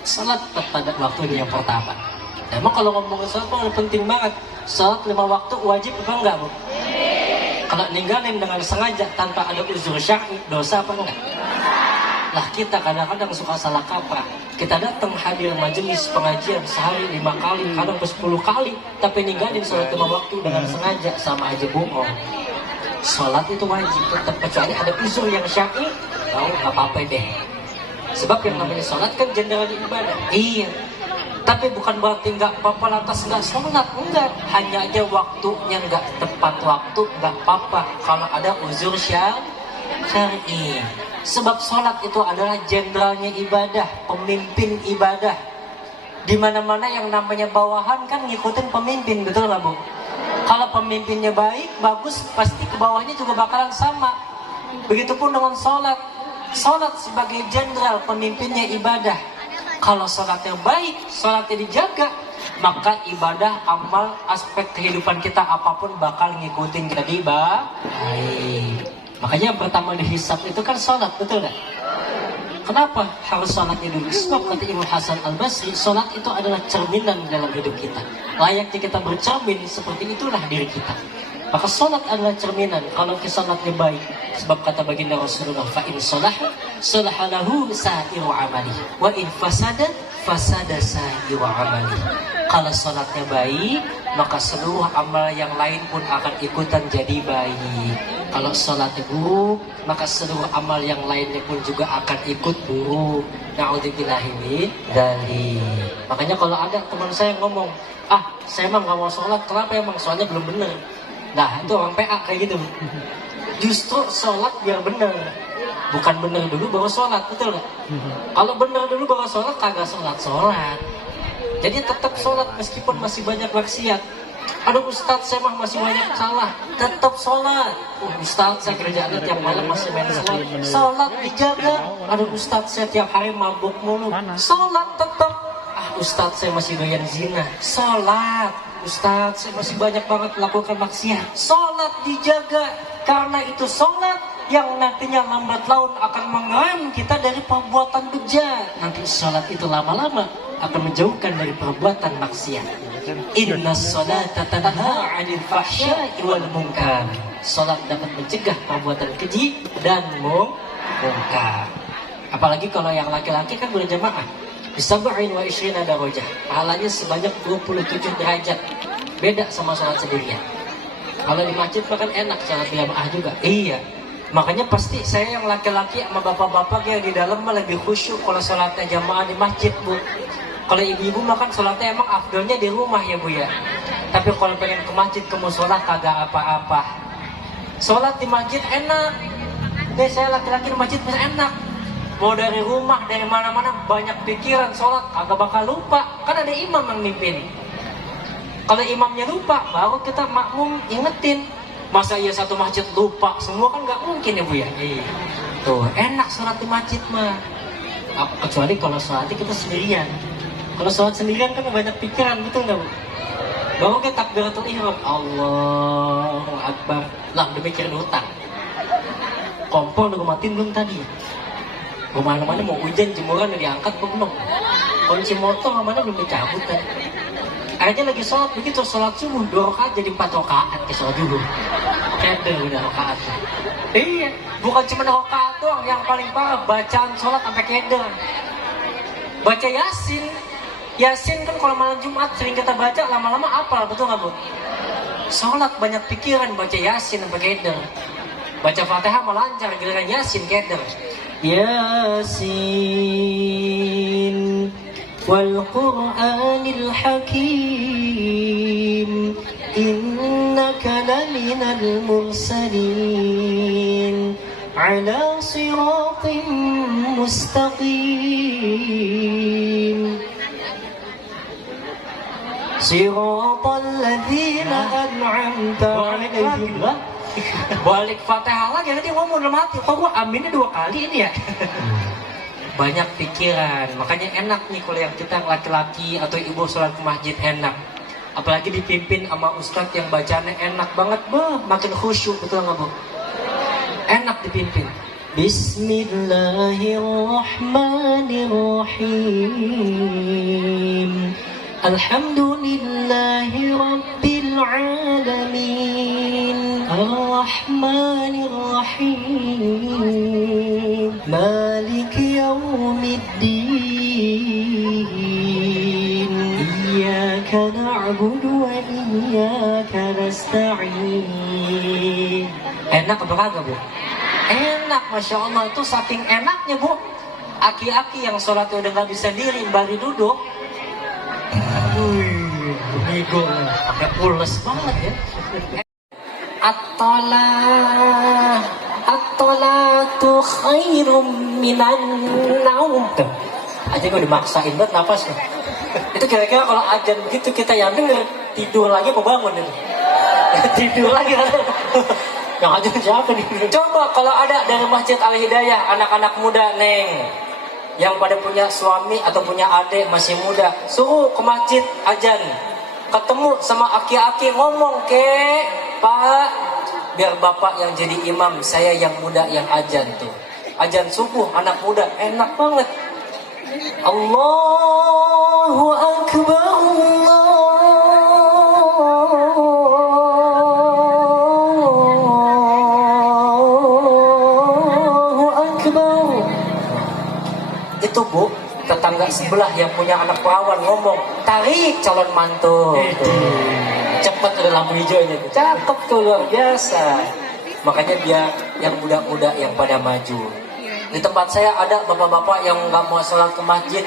salat pada waktunya yang pertama. Emang kalau ngomongin salat itu penting banget. Salat 5 waktu wajib apa enggak Bu? Kalau ninggalin dengan sengaja tanpa ada uzur syar'i, dosa apa enggak? Lah kita kadang-kadang suka salah kaprah. Kita datang hadir majelis pengajian sehari 5 kali, kadang 10 kali, tapi ninggalin sholat 5 waktu dengan sengaja, sama aja bohong. Sholat itu wajib tetap, kecuali ada uzur yang syar'i, tahu nggak apa-apa deh. Sebab yang namanya sholat kan general ibadah. Iya. Tapi bukan berarti nggak apa-apa lantas nggak sholat, enggak. Hanya aja waktunya nggak tepat waktu, nggak apa-apa kalau ada uzur syar'i. Sebab sholat itu adalah jenderalnya ibadah, pemimpin ibadah. Di mana-mana yang namanya bawahan kan ngikutin pemimpin, betul nggak Bu? Kalau pemimpinnya baik, bagus, pasti ke bawahnya juga bakalan sama. Begitupun dengan sholat. Sholat sebagai jenderal pemimpinnya ibadah. Kalau sholatnya baik, sholatnya dijaga, maka ibadah, amal, aspek kehidupan kita apapun bakal ngikutin jadi baik. Makanya yang pertama dihisab itu kan sholat, betul gak? Kenapa harus sholatnya dulu? Sebab kata Imam Hasan Al-Basri, sholat itu adalah cerminan dalam hidup kita. Layaknya kita bercermin, seperti itulah diri kita. Maka sholat adalah cerminan. Kalau sholatnya baik, sebab kata baginda Rasulullah, fa'in sholaha, sholaha lahu sa'iru amali, wa in fasada, fasada sa'iru amali. Kalau sholatnya baik, maka seluruh amal yang lain pun akan ikutan jadi baik. Kalau sholatnya buruk, maka seluruh amal yang lainnya pun juga akan ikut buruk. Na'udzubillahi min dzalik. Makanya kalau ada teman saya yang ngomong, saya emang gak mau sholat, kenapa emang? Soalnya belum benar. Nah itu orang PA kayak gitu. Justru sholat biar benar, bukan benar dulu baru sholat, betul gak? Kalau benar dulu baru sholat, kagak sholat. Jadi tetap sholat meskipun masih banyak maksiat. Aduh Ustadz, saya mah masih banyak salah, tetap sholat. Ustadz, saya kerjaan tiap malam masih main sholat. Sholat dijaga. Aduh Ustadz, saya tiap hari mabuk mulu. Sholat tetap. Ustadz, saya masih doyan zina. Sholat. Ustadz, saya masih banyak banget melakukan maksiat. Sholat dijaga. Karena itu sholat yang nantinya lambat laun akan mengerem kita dari perbuatan bejat. Nanti sholat itu lama-lama akan menjauhkan dari perbuatan maksiat. Inna sholata tanha 'anil fahsya'i wal munkar. Sholat dapat mencegah perbuatan keji dan munkar. Apalagi kalau yang laki-laki kan berjamaah. Bisab'in wa 20 darajah. Pahalanya sebanyak 27 derajat. Beda sama sholat sendirian. Kalau di masjid makan enak, sholat jamaah juga. Iya. Makanya pasti saya yang laki-laki sama bapak-bapak yang di dalam mah lebih khusyuk kalau sholatnya jamaah di masjid, Bu. Kalau ibu-ibu makan sholatnya emang afdolnya di rumah ya Bu ya. Tapi kalau pengen ke masjid, ke musola kagak apa-apa. Sholat di masjid enak. Deh saya laki-laki di masjid bisa enak. Mau dari rumah, dari mana-mana banyak pikiran sholat, kagak bakal lupa. Kan ada imam yang mimpin. Kalau imamnya lupa, baru kita makmum ingetin. Masa iya satu masjid lupa semua kan nggak mungkin ya Bu ya. Tuh enak sholat di masjid mah. Kecuali kalau sholatnya kita sendirian. Kalau sholat sendirian kan banyak pikiran, betul nggak Bu? Baru kita takbiratul ihram, Allahu Akbar. Lah udah mikirin utang. Kompor udah gue matiin belum tadi? Gue mana-mana mau hujan, jemuran udah diangkat belum? Kunci motor mana belum dicabut tadi? Akhirnya lagi sholat, begitu sholat subuh 2 rakaat jadi 4 rakaat ke sholat dulu. Keder udah rakaat. Iya, bukan cuma rakaat doang, yang paling parah bacaan sholat sampai keder. Baca Yasin. Yasin kan kalau malam Jumat sering kita baca, lama-lama apal, betul nggak Bu? Sholat banyak pikiran, baca Yasin sampai keder. Baca Fatihah malah lancar, giliran Yasin keder. Yasin wal Qur'anil Hakim innaka laminal mursalin ala siratin mustaqim siratal ladzina an'amta 'alaihim. Balik Fatihah lagi, nanti ngomong dalam hati, kok gua aminnya 2 kali ini ya? banyak pikiran. Makanya enak nih kalau yang kita laki-laki atau ibu sholat ke masjid enak. Apalagi dipimpin sama ustadz yang bacanya enak banget, makin khusyuk, betul nggak Bu? Enak dipimpin. Bismillahirrahmanirrahim. Alhamdulillahi rabbil alamin. Ar-Rahmanir-Rahim. Maliki yaumiddin. Iyyaka na'budu wa iyyaka nasta'in. Enak apa kagak Bu? Enak, Masya Allah. Itu saking enaknya Bu, aki-aki yang sholatnya udah gak bisa diri, baru duduk. Migo, pakai pules banget ya. At-tolatu khairum minan naum. Aja gue dimaksain banget napasnya. Itu kira-kira kalau ajan begitu kita yang denger, tidur lagi apa bangun ini? Tidur lagi kan? Yang ajan siapa nih? Coba kalau ada dari Masjid Al-Hidayah, anak-anak muda Neng, yang pada punya suami atau punya adik masih muda, suruh ke masjid ajan, ketemu sama aki-aki, ngomong ke Pak, biar bapak yang jadi imam, saya yang muda yang ajan tuh. Ajan subuh anak muda enak banget. Allahu Akbar, Allahu Akbar. Itu Bu, tetangga sebelah yang punya anak perawan ngomong, tarik calon mantu. Cepet udah lampu hijaunya, cakep tuh, luar biasa. Makanya dia yang muda-muda yang pada maju. Di tempat saya ada bapak-bapak yang nggak mau sholat ke masjid.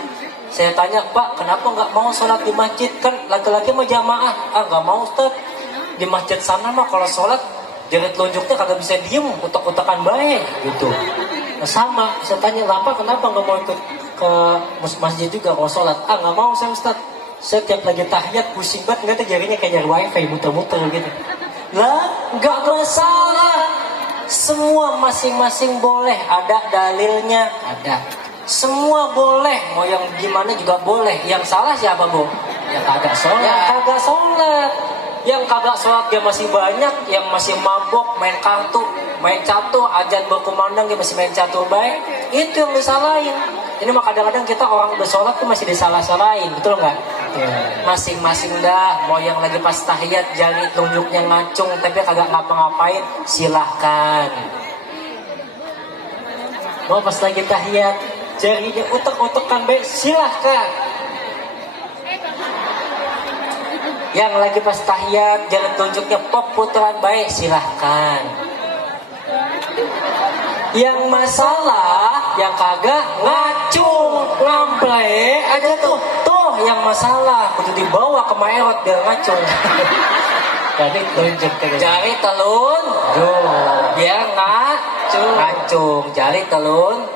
Saya tanya, Pak, kenapa nggak mau sholat di masjid? Kan laki-laki mau jamaah. Nggak mau Ustaz. Di masjid sana mah kalau sholat jari telunjuknya kagak bisa diem, utak-utakan baik gitu. Nah, sama, saya tanya, Lapa kenapa nggak mau ikut ke masjid juga kalau sholat? Nggak mau saya Ustaz. Saya tiap lagi tahiyat pusing banget, nggak tuh jarinya kayak nyari wifi muter-muter gitu. Lah, nggak masalah. Semua masing-masing boleh, ada dalilnya, ada. Semua boleh, mau yang gimana juga boleh. Yang salah siapa Bu? Yang kagak sholat. Yang kagak sholat. Yang kagak sholat dia masih banyak, yang masih mabok, main kartu, main catur, ajan berkumandang dia masih main catur baik. Itu yang disalahin. Ini mah kadang-kadang kita orang udah sholat tuh masih disalah-salahin, betul nggak? Masing-masing dah, mau yang lagi pas tahiyat jari telunjuknya ngacung tapi kagak ngapa-ngapain, silahkan. Mau pas lagi tahiyat jarinya utek-utekan baik, silahkan. Yang lagi pas tahiyat jari telunjuknya pop putaran baik, silahkan. Yang masalah, yang kagak ngacung, ngamble aja tuh yang masalah, kudu dibawa ke maerot biar ngacung. Jadi tunjuk jari telun, biar ngacung, jari telun,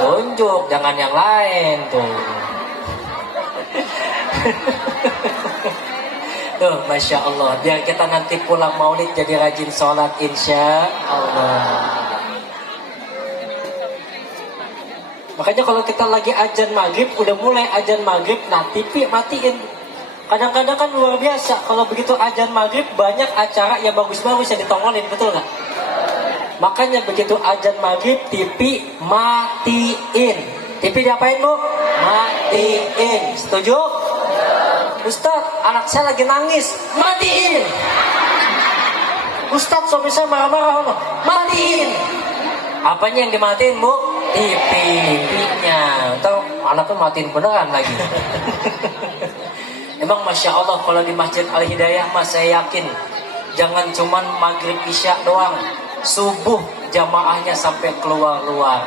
tunjuk, jangan yang lain tuh. Tuh, Masya Allah, biar kita nanti pulang maulid jadi rajin sholat, insya Allah. Makanya kalau kita lagi ajan maghrib, udah mulai ajan maghrib, nah TV matiin. Kadang-kadang kan luar biasa, kalau begitu ajan maghrib banyak acara yang bagus-bagus yang ditongolin, betul nggak? Makanya begitu ajan maghrib, TV matiin. TV diapain Bu? Matiin. Setuju? Ustaz, anak saya lagi nangis, matiin. Ustaz, suami saya marah-marah, matiin. Apanya yang dimatiin Bu? TV-nya. Atau anaknya matiin beneran lagi. Emang Masya Allah kalau di Masjid Al-Hidayah mas saya yakin jangan cuman maghrib isya doang, subuh jamaahnya sampai keluar-luar.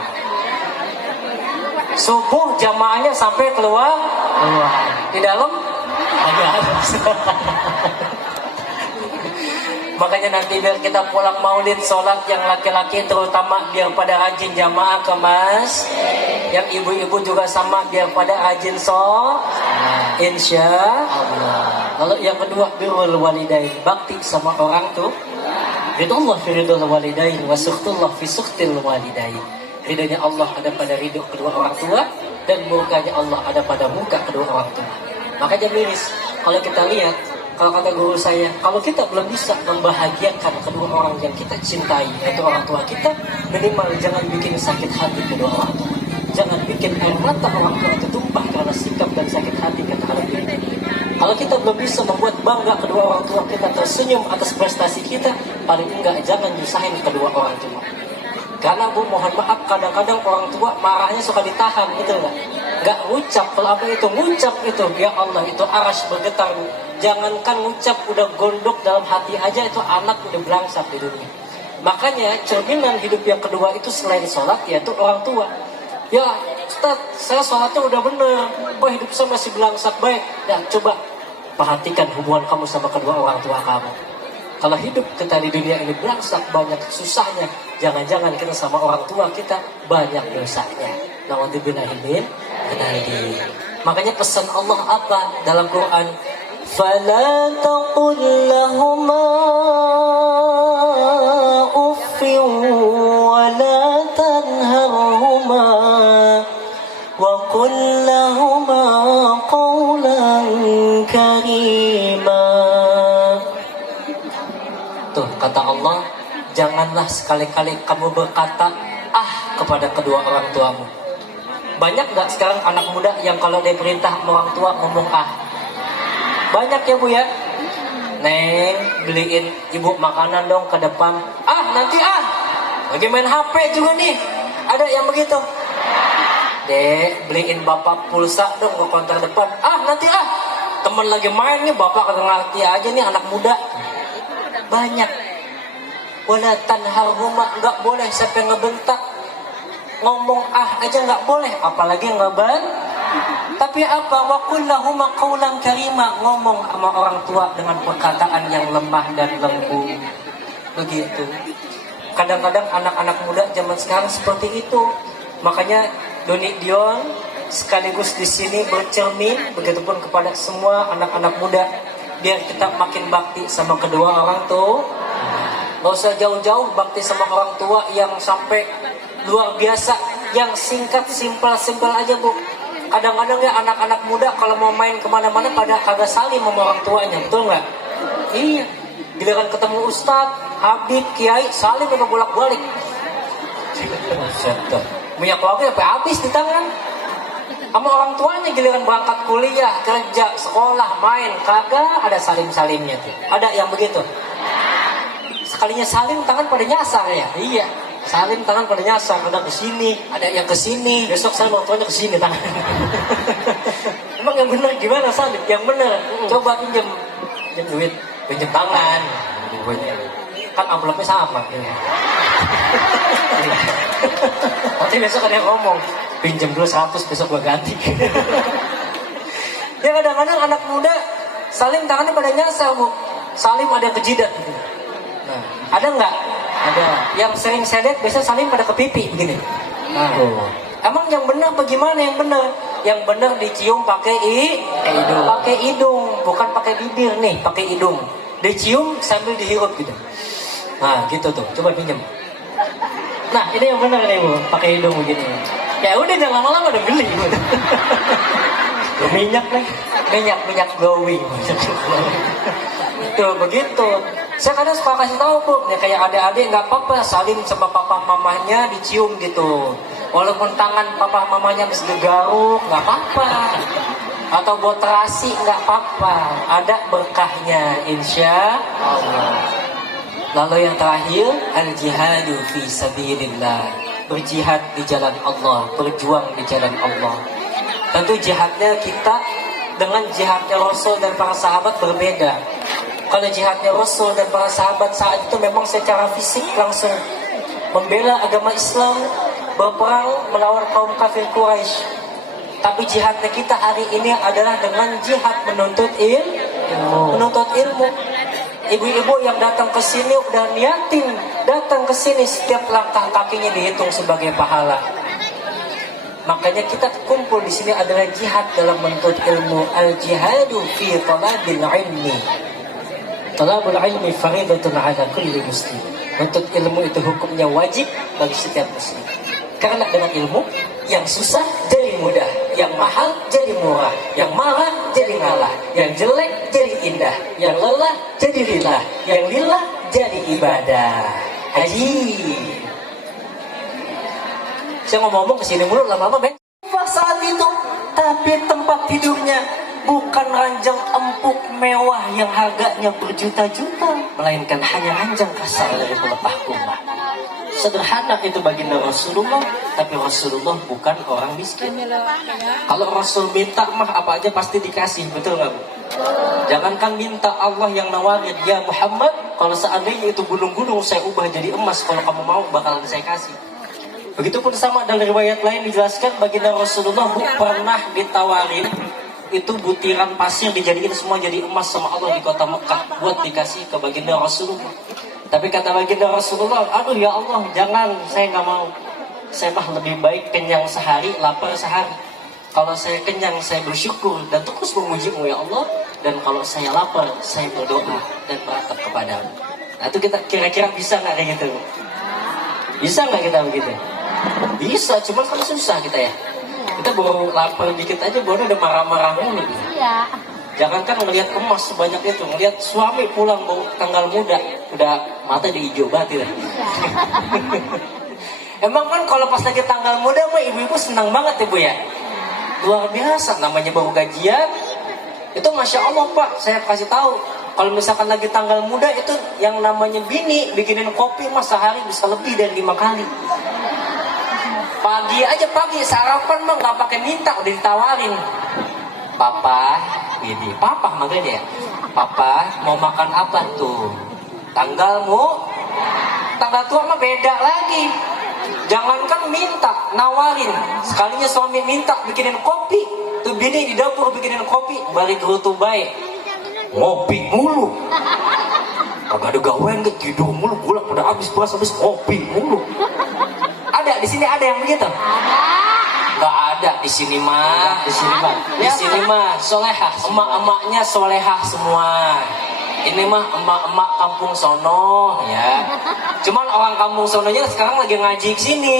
Subuh jamaahnya sampai keluar. Di dalam ada. Makanya nanti biar kita pulang maulid sholat yang laki-laki terutama biar pada rajin jamaah ke mas. Yang ibu-ibu juga sama biar pada rajin sholat. Insya Allah. Lalu yang kedua birrul walidain, bakti sama orang tuh. Ridullah fi ridul walidain wa sukhtullah fi sukhtil walidain. ridhonya Allah ada pada ridho kedua orang tua, dan murkanya Allah ada pada muka kedua orang tua. Makanya miris, kalau kita lihat, kalau kata guru saya, kalau kita belum bisa membahagiakan kedua orang yang kita cintai, yaitu orang tua kita, minimal jangan bikin sakit hati kedua orang tua. Jangan bikin air mata orang tua itu tumpah karena sikap dan sakit hati kita terhadap dia. Kalau kita belum bisa membuat bangga kedua orang tua kita, tersenyum atas prestasi kita, paling enggak jangan nyusahin kedua orang tua. Karena Bu, mohon maaf, kadang-kadang orang tua marahnya suka ditahan gitu enggak? Enggak ngucap, kalau apa itu ngucap itu, ya Allah itu aras bergetar. Jangankan ngucap, udah gondok dalam hati aja itu anak udah belangsat di dunia. Makanya cerminan hidup yang kedua itu selain sholat yaitu orang tua. Ya Ustaz, saya sholatnya udah bener, kok hidup saya masih belangsak baik. Ya coba perhatikan hubungan kamu sama kedua orang tua kamu. Kalau hidup kita di dunia ini belangsak, banyak susahnya, jangan-jangan kita sama orang tua kita banyak dosanya. Nauzubillahimin. Makanya pesan Allah apa dalam Quran? فَلَا تَقُلْ لَهُمَا أُفٍّ وَلَا تَنْهَرْهُمَا وَقُلْ لَهُمَا قَوْلًا كَرِيمًا. Tuh kata Allah, janganlah sekali-kali kamu berkata kepada kedua orang tuamu. Banyak gak sekarang anak muda yang kalau dia perintah orang tua ngomong Banyak ya Bu ya. Neng, beliin ibu makanan dong ke depan. Nanti lagi main HP juga nih. Ada yang begitu. Dek, beliin bapak pulsa dong ke konter depan. Nanti temen lagi main nih, bapak kagak ngerti aja nih anak muda. Banyak. Wala tanharhuma, enggak boleh sampai ngebentak. Ngomong aja enggak boleh, apalagi ngeban. Tapi apa? Wa kullahuma qaulan karima, ngomong sama orang tua dengan perkataan yang lemah dan lembut. Begitu. Kadang-kadang anak-anak muda zaman sekarang seperti itu. Makanya Doni Dion sekaligus di sini bercermin, begitupun kepada semua anak-anak muda, biar kita makin bakti sama kedua orang tua. Gak usah jauh-jauh bakti sama orang tua yang sampai luar biasa, yang singkat, simpel aja Bu. Kadang-kadang ya anak-anak muda kalau mau main kemana-mana pada kagak salim sama orang tuanya, betul nggak? Iya. Giliran ketemu Ustadz, Habib, Kiai, salim sama bolak-balik. Minyak wangi sampai habis di tangan. Sama orang tuanya giliran berangkat kuliah, kerja, sekolah, main, kagak ada salim-salimnya tuh. Ada yang begitu. Sekalinya salim tangan pada nyasar ya. Iya. Salim tangan pada nyasar, ada ke sini, ada yang ke sini. Besok salim orang tuanya ke sini tangan. Emang yang benar gimana salim? Yang benar, coba pinjam duit, pinjam tangan. Kan amplopnya sama. Nanti besok ada yang ngomong, pinjam dulu 100, besok gua ganti. Ya kadang-kadang anak muda salim tangannya pada nyasar Bu. Salim ada ke jidat. Nah, ada nggak? Ada. Yang sering saya lihat biasanya salim pada ke pipi begini. Emang yang benar bagaimana yang benar? Yang benar dicium pakai hidung. Pakai hidung, bukan pakai bibir nih, pakai hidung. Dicium sambil dihirup gitu. Nah, gitu tuh. Coba pinjam. Nah, ini yang benar nih Bu, pakai hidung begini. Ya udah jangan lama-lama udah beli. Minyak nih, minyak glowing. Tuh begitu. Saya kadang suka kasih tahu Bu, ya kayak adik-adik nggak apa-apa salim sama papa mamanya dicium gitu. Walaupun tangan papa mamanya habis digaruk nggak apa-apa. Atau buat terasi nggak apa-apa. Ada berkahnya insya Allah. Lalu yang terakhir, al-jihadu fi sabilillah. Berjihad di jalan Allah, berjuang di jalan Allah. Tentu jihadnya kita dengan jihadnya Rasul dan para sahabat berbeda. Kalau jihadnya Rasul dan para sahabat saat itu memang secara fisik langsung membela agama Islam, berperang melawan kaum kafir Quraisy. Tapi jihadnya kita hari ini adalah dengan jihad menuntut ilmu. Ibu-ibu yang datang ke sini udah niatin datang ke sini, setiap langkah kakinya dihitung sebagai pahala. Makanya kita kumpul di sini adalah jihad dalam menuntut ilmu. Al-jihadu fi talabil ilmi. Talabul ilmi faridatun ala kulli muslim. Menuntut ilmu itu hukumnya wajib bagi setiap muslim. Karena dengan ilmu, yang susah jadi mudah, yang mahal jadi murah, yang marah jadi ngalah, yang jelek jadi indah, yang lelah jadi lillah, yang lillah jadi ibadah. Haji. Saya ngomong kesini mulu lama-lama men. Saat itu, tapi tempat tidurnya bukan ranjang empuk mewah yang harganya berjuta-juta, melainkan hanya ranjang kasar dari pelepah kumbah. Sederhana itu baginda Rasulullah, tapi Rasulullah bukan orang miskin. Kalau Rasul minta mah apa aja pasti dikasih, betul nggak Bu? Jangankan minta, Allah yang nawarin, ya Muhammad, kalau seandainya itu gunung-gunung saya ubah jadi emas, kalau kamu mau bakalan saya kasih. Begitupun sama dalam riwayat lain dijelaskan baginda Rasulullah pernah ditawarin itu butiran pasir dijadikan semua jadi emas sama Allah di kota Mekah buat dikasih ke baginda Rasulullah. Tapi kata baginda Rasulullah, aduh ya Allah jangan, saya nggak mau. Saya mah lebih baik kenyang sehari, lapar sehari. Kalau saya kenyang saya bersyukur dan terus memuji-Mu ya Allah. Dan kalau saya lapar saya berdoa dan beratap kepadamu. Nah itu kita kira-kira bisa nggak kayak gitu? Bisa nggak kita begitu? Bisa, cuman kan susah kita ya. Kita baru lapar dikit aja baru udah marah-marah mulu. Iya. Jangankan ngelihat emas sebanyak itu, ngelihat suami pulang bawa tanggal muda, udah mata jadi hijau banget ya. Emang kan kalau pas lagi tanggal muda mah ibu-ibu senang banget ibu ya. Luar biasa, namanya baru gajian. Itu Masya Allah Pak, saya kasih tahu. Kalau misalkan lagi tanggal muda itu yang namanya bini bikinin kopi mah sehari bisa lebih dari 5 kali. Pagi aja pagi sarapan mah nggak pakai minta, udah ditawarin. Papa, ini papa makanya ya. Papa mau makan apa tuh? Tanggalmu? Tanggal tua mah beda lagi. Jangankan minta, nawarin. Sekalinya suami minta bikinin kopi, tuh bini di dapur bikinin kopi, balik gerutu baik. Ngopi mulu. Kagak ada gawean, tidur mulu, gula udah habis puas habis ngopi mulu. Ada di sini ada yang begitu? Nggak ada di sini mah. Di sini mah. Di sini mah solehah. Emak-emaknya solehah semua. Ini mah emak-emak kampung sono ya. Cuman orang kampung sononya sekarang lagi ngaji ke sini.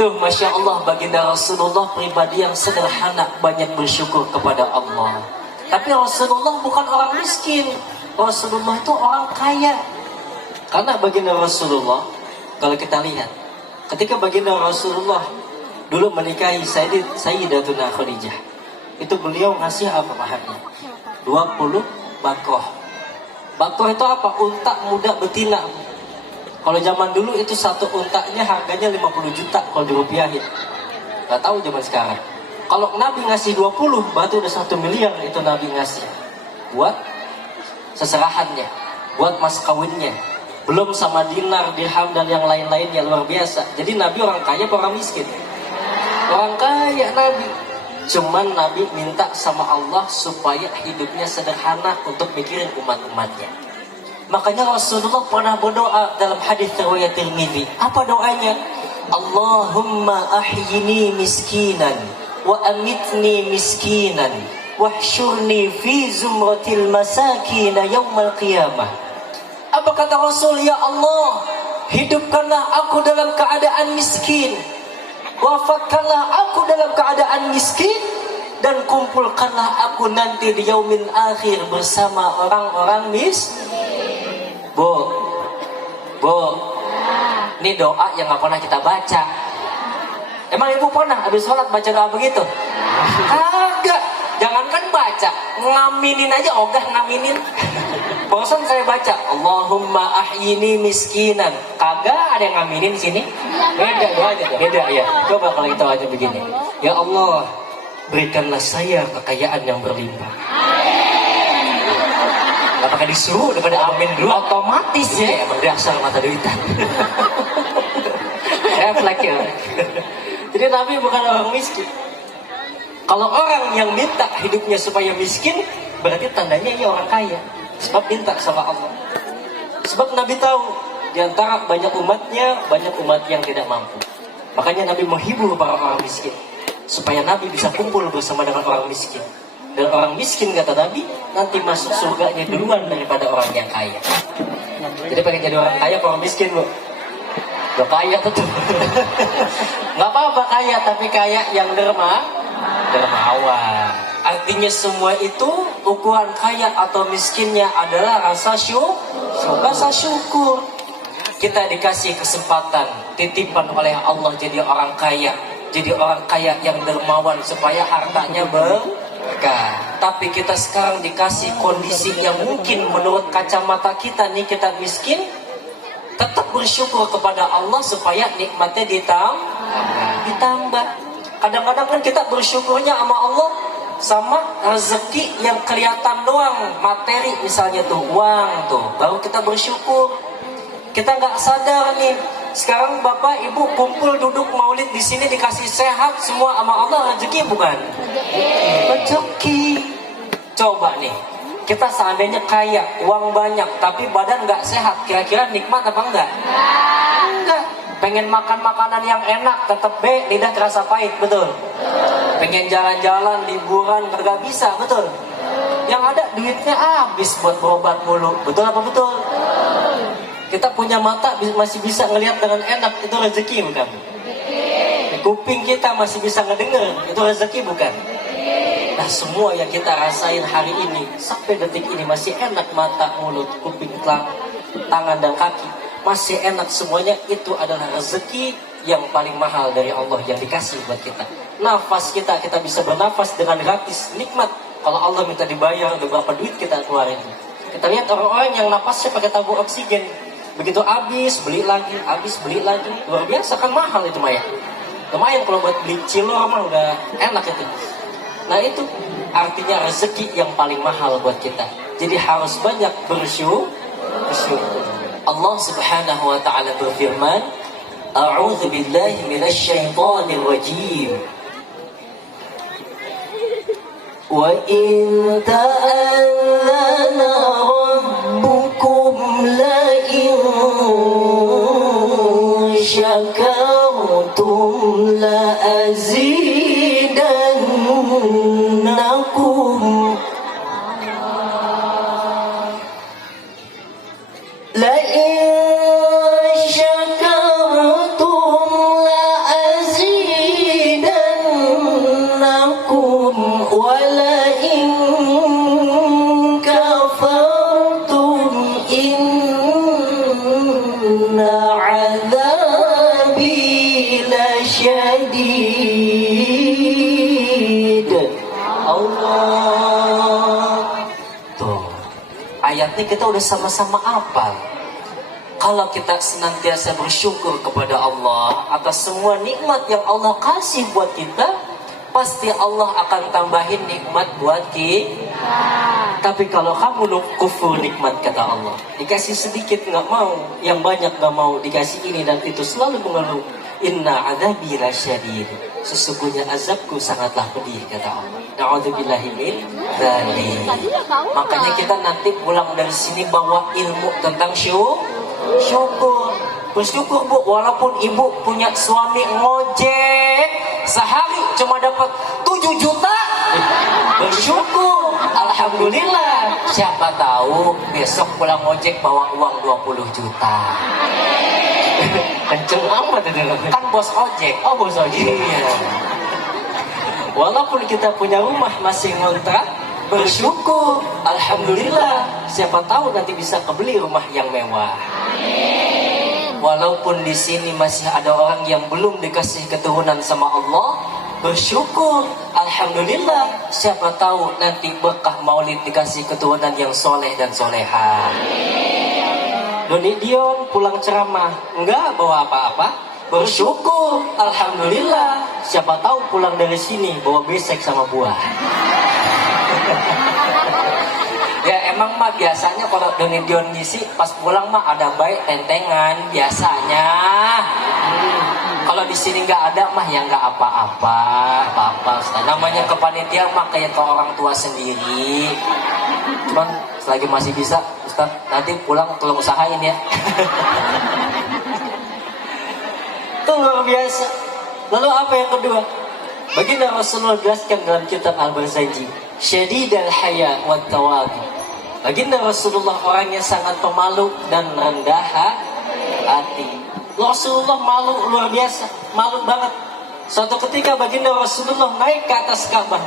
Tuh Masya Allah baginda Rasulullah pribadi yang sederhana, banyak bersyukur kepada Allah. Tapi Rasulullah bukan orang miskin. Rasulullah itu orang kaya. Karena baginda Rasulullah, kalau kita lihat, ketika baginda Rasulullah dulu menikahi Sayyidatuna Khadijah, itu beliau ngasih apa maharnya? 20 bakroh. Bakroh itu apa? Unta muda betina. Kalau zaman dulu itu satu untanya harganya 50 juta kalau dirupiahin. Gak tahu zaman sekarang. Kalau Nabi ngasih 20, berarti udah 1 miliar itu Nabi ngasih. Buat seserahannya, buat mas kawinnya. Belum sama dinar, dirham dan yang lain-lainnya, luar biasa. Jadi Nabi orang kaya apa orang miskin? Orang kaya Nabi. Cuman Nabi minta sama Allah supaya hidupnya sederhana untuk mikirin umat-umatnya. Makanya Rasulullah pernah berdoa dalam hadis riwayat Tirmidzi. Apa doanya? Allahumma ahyini miskinan wa amitni miskinan wahsyurni fi zumratil masakin yaumal qiyamah. Apa kata Rasul? Ya Allah, hidupkanlah aku dalam keadaan miskin, wafatkanlah aku dalam keadaan miskin, dan kumpulkanlah aku nanti di yaumil akhir bersama orang-orang miskin. Bu, ini doa yang gak pernah kita baca. Emang ibu pernah habis sholat baca doa begitu? Kagak. Jangankan baca, ngaminin aja ogah ngaminin. Bosan saya baca, Allahumma ahyini miskinan. Kagak ada yang ngaminin sini. Beda doanya, beda ya. Coba kalau kita baca begini. Ya Allah, berikanlah saya kekayaan yang berlimpah. Gak pakai disuruh, daripada amin dulu. Otomatis ya, berdasar mata duitan. Refleks ya. Jadi Nabi bukan orang miskin. Kalau orang yang minta hidupnya supaya miskin, berarti tandanya ia orang kaya. Sebab minta sama Allah. Sebab Nabi tahu, di antara banyak umatnya, banyak umat yang tidak mampu. Makanya Nabi menghibur para orang miskin, supaya Nabi bisa kumpul bersama dengan orang miskin. Dan orang miskin, kata Nabi, nanti masuk surganya duluan daripada orang yang kaya. Jadi pengen jadi orang kaya apa orang miskin, Bu? Gak kaya tuh. Gak apa-apa kaya, tapi kaya yang dermawan. Artinya semua itu ukuran kaya atau miskinnya adalah rasa syukur. Kita dikasih kesempatan, titipan oleh Allah jadi orang kaya. Jadi orang kaya yang dermawan supaya hartanya berkah. Tapi kita sekarang dikasih kondisi yang mungkin menurut kacamata kita nih kita miskin. Tetap bersyukur kepada Allah supaya nikmatnya ditambah. Kadang-kadang kan kita bersyukurnya sama Allah sama rezeki yang kelihatan doang, materi misalnya tuh, uang tuh, baru kita bersyukur. Kita nggak sadar nih, sekarang bapak ibu kumpul duduk maulid di sini dikasih sehat semua sama Allah, rezeki bukan? Rezeki. Coba nih, kita seandainya kaya, uang banyak, tapi badan nggak sehat, kira-kira nikmat apa enggak? Enggak. Pengen makan makanan yang enak, tetap lidah terasa pahit, betul? Pengen jalan-jalan, liburan, nggak bisa, betul? Yang ada duitnya habis buat berobat mulu, betul apa betul? Kita punya mata masih bisa ngelihat dengan enak, itu rezeki bukan? Kuping kita masih bisa ngedenger, itu rezeki bukan? Nah semua yang kita rasain hari ini sampai detik ini masih enak, mata, mulut, kuping, tangan dan kaki masih enak, semuanya itu adalah rezeki yang paling mahal dari Allah yang dikasih buat kita. Nafas kita bisa bernafas dengan gratis, nikmat. Kalau Allah minta dibayar, udah berapa duit kita keluarin. Kita lihat orang-orang yang nafasnya pakai tabung oksigen, begitu habis beli lagi, luar biasa kan, mahal itu Maya. Lumayan kalau buat beli cilor mah udah enak itu. Nah itu artinya rezeki yang paling mahal buat kita. Jadi harus banyak bersyukur. Allah Subhanahu wa taala berfirman, A'udzu billahi minasyaitonir rajim. Wa in ta'allana rabbukum la in syakartum la azidannakum. La in syakartum la azidannakum wa la in kafartum inna adzabi lasyadid. Allah. Tuh. Ayat ini kita udah sama-sama hafal. Kalau kita senantiasa bersyukur kepada Allah atas semua nikmat yang Allah kasih buat kita, pasti Allah akan tambahin nikmat buat kita. Tapi kalau kamu kufur nikmat, kata Allah, dikasih sedikit nggak mau, yang banyak nggak mau, dikasih ini dan itu selalu mengeluh. Inna adzabi lasyadid. Sesungguhnya azabku sangatlah pedih, kata Allah. Na'udzubillahi min dzalik. Makanya kita nanti pulang dari sini bawa ilmu tentang syukur. Bersyukur Bu, walaupun ibu punya suami ngojek sehari cuma dapat 7 juta, bersyukur, alhamdulillah. Siapa tahu besok pulang ngojek bawa uang 20 juta. Kenceng amat itu. Kan bos ojek. Oh bos ojek. Iya. Walaupun kita punya rumah masih ngontrak, bersyukur, alhamdulillah. Siapa tahu nanti bisa kebeli rumah yang mewah. Walaupun di sini masih ada orang yang belum dikasih keturunan sama Allah, bersyukur, alhamdulillah. Siapa tahu nanti berkah maulid dikasih keturunan yang soleh dan soleha. Doni Dion pulang ceramah enggak bawa apa-apa, bersyukur, alhamdulillah. Siapa tahu pulang dari sini bawa besek sama buah. Ya emang mah biasanya kalau Doni Dion ngisi pas pulang mah ada baik tentengan biasanya. Kalau di sini nggak ada mah ya nggak apa-apa. Namanya kepanitiaan mah kayak ke orang tua sendiri. Cuman selagi masih bisa, Ustaz, nanti pulang tolong usahain ya. Itu luar biasa. Lalu apa yang kedua? Baginda Rasulullah jelaskan dalam kitab Al-Barzanji, syadidal haya wa tawadu. Baginda Rasulullah orangnya sangat pemalu dan rendah hati. Rasulullah malu luar biasa, malu banget. Suatu ketika baginda Rasulullah naik ke atas Ka'bah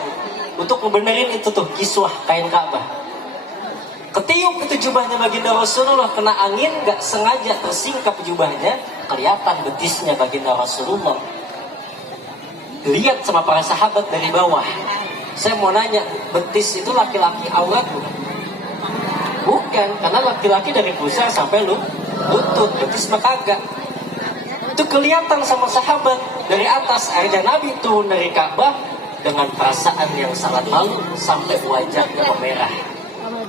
untuk membenerin itu tuh kiswah kain Ka'bah. Ketiup itu jubahnya baginda Rasulullah, kena angin, gak sengaja tersingkap jubahnya, kelihatan betisnya baginda Rasulullah. Lihat sama para sahabat dari bawah. Saya mau nanya, betis itu laki-laki aurat bukan? Bukan, karena laki-laki dari pusar sampai lutut, betis mah kagak. Itu kelihatan sama sahabat dari atas. Akhirnya Nabi turun dari Ka'bah dengan perasaan yang sangat malu sampai wajahnya memerah.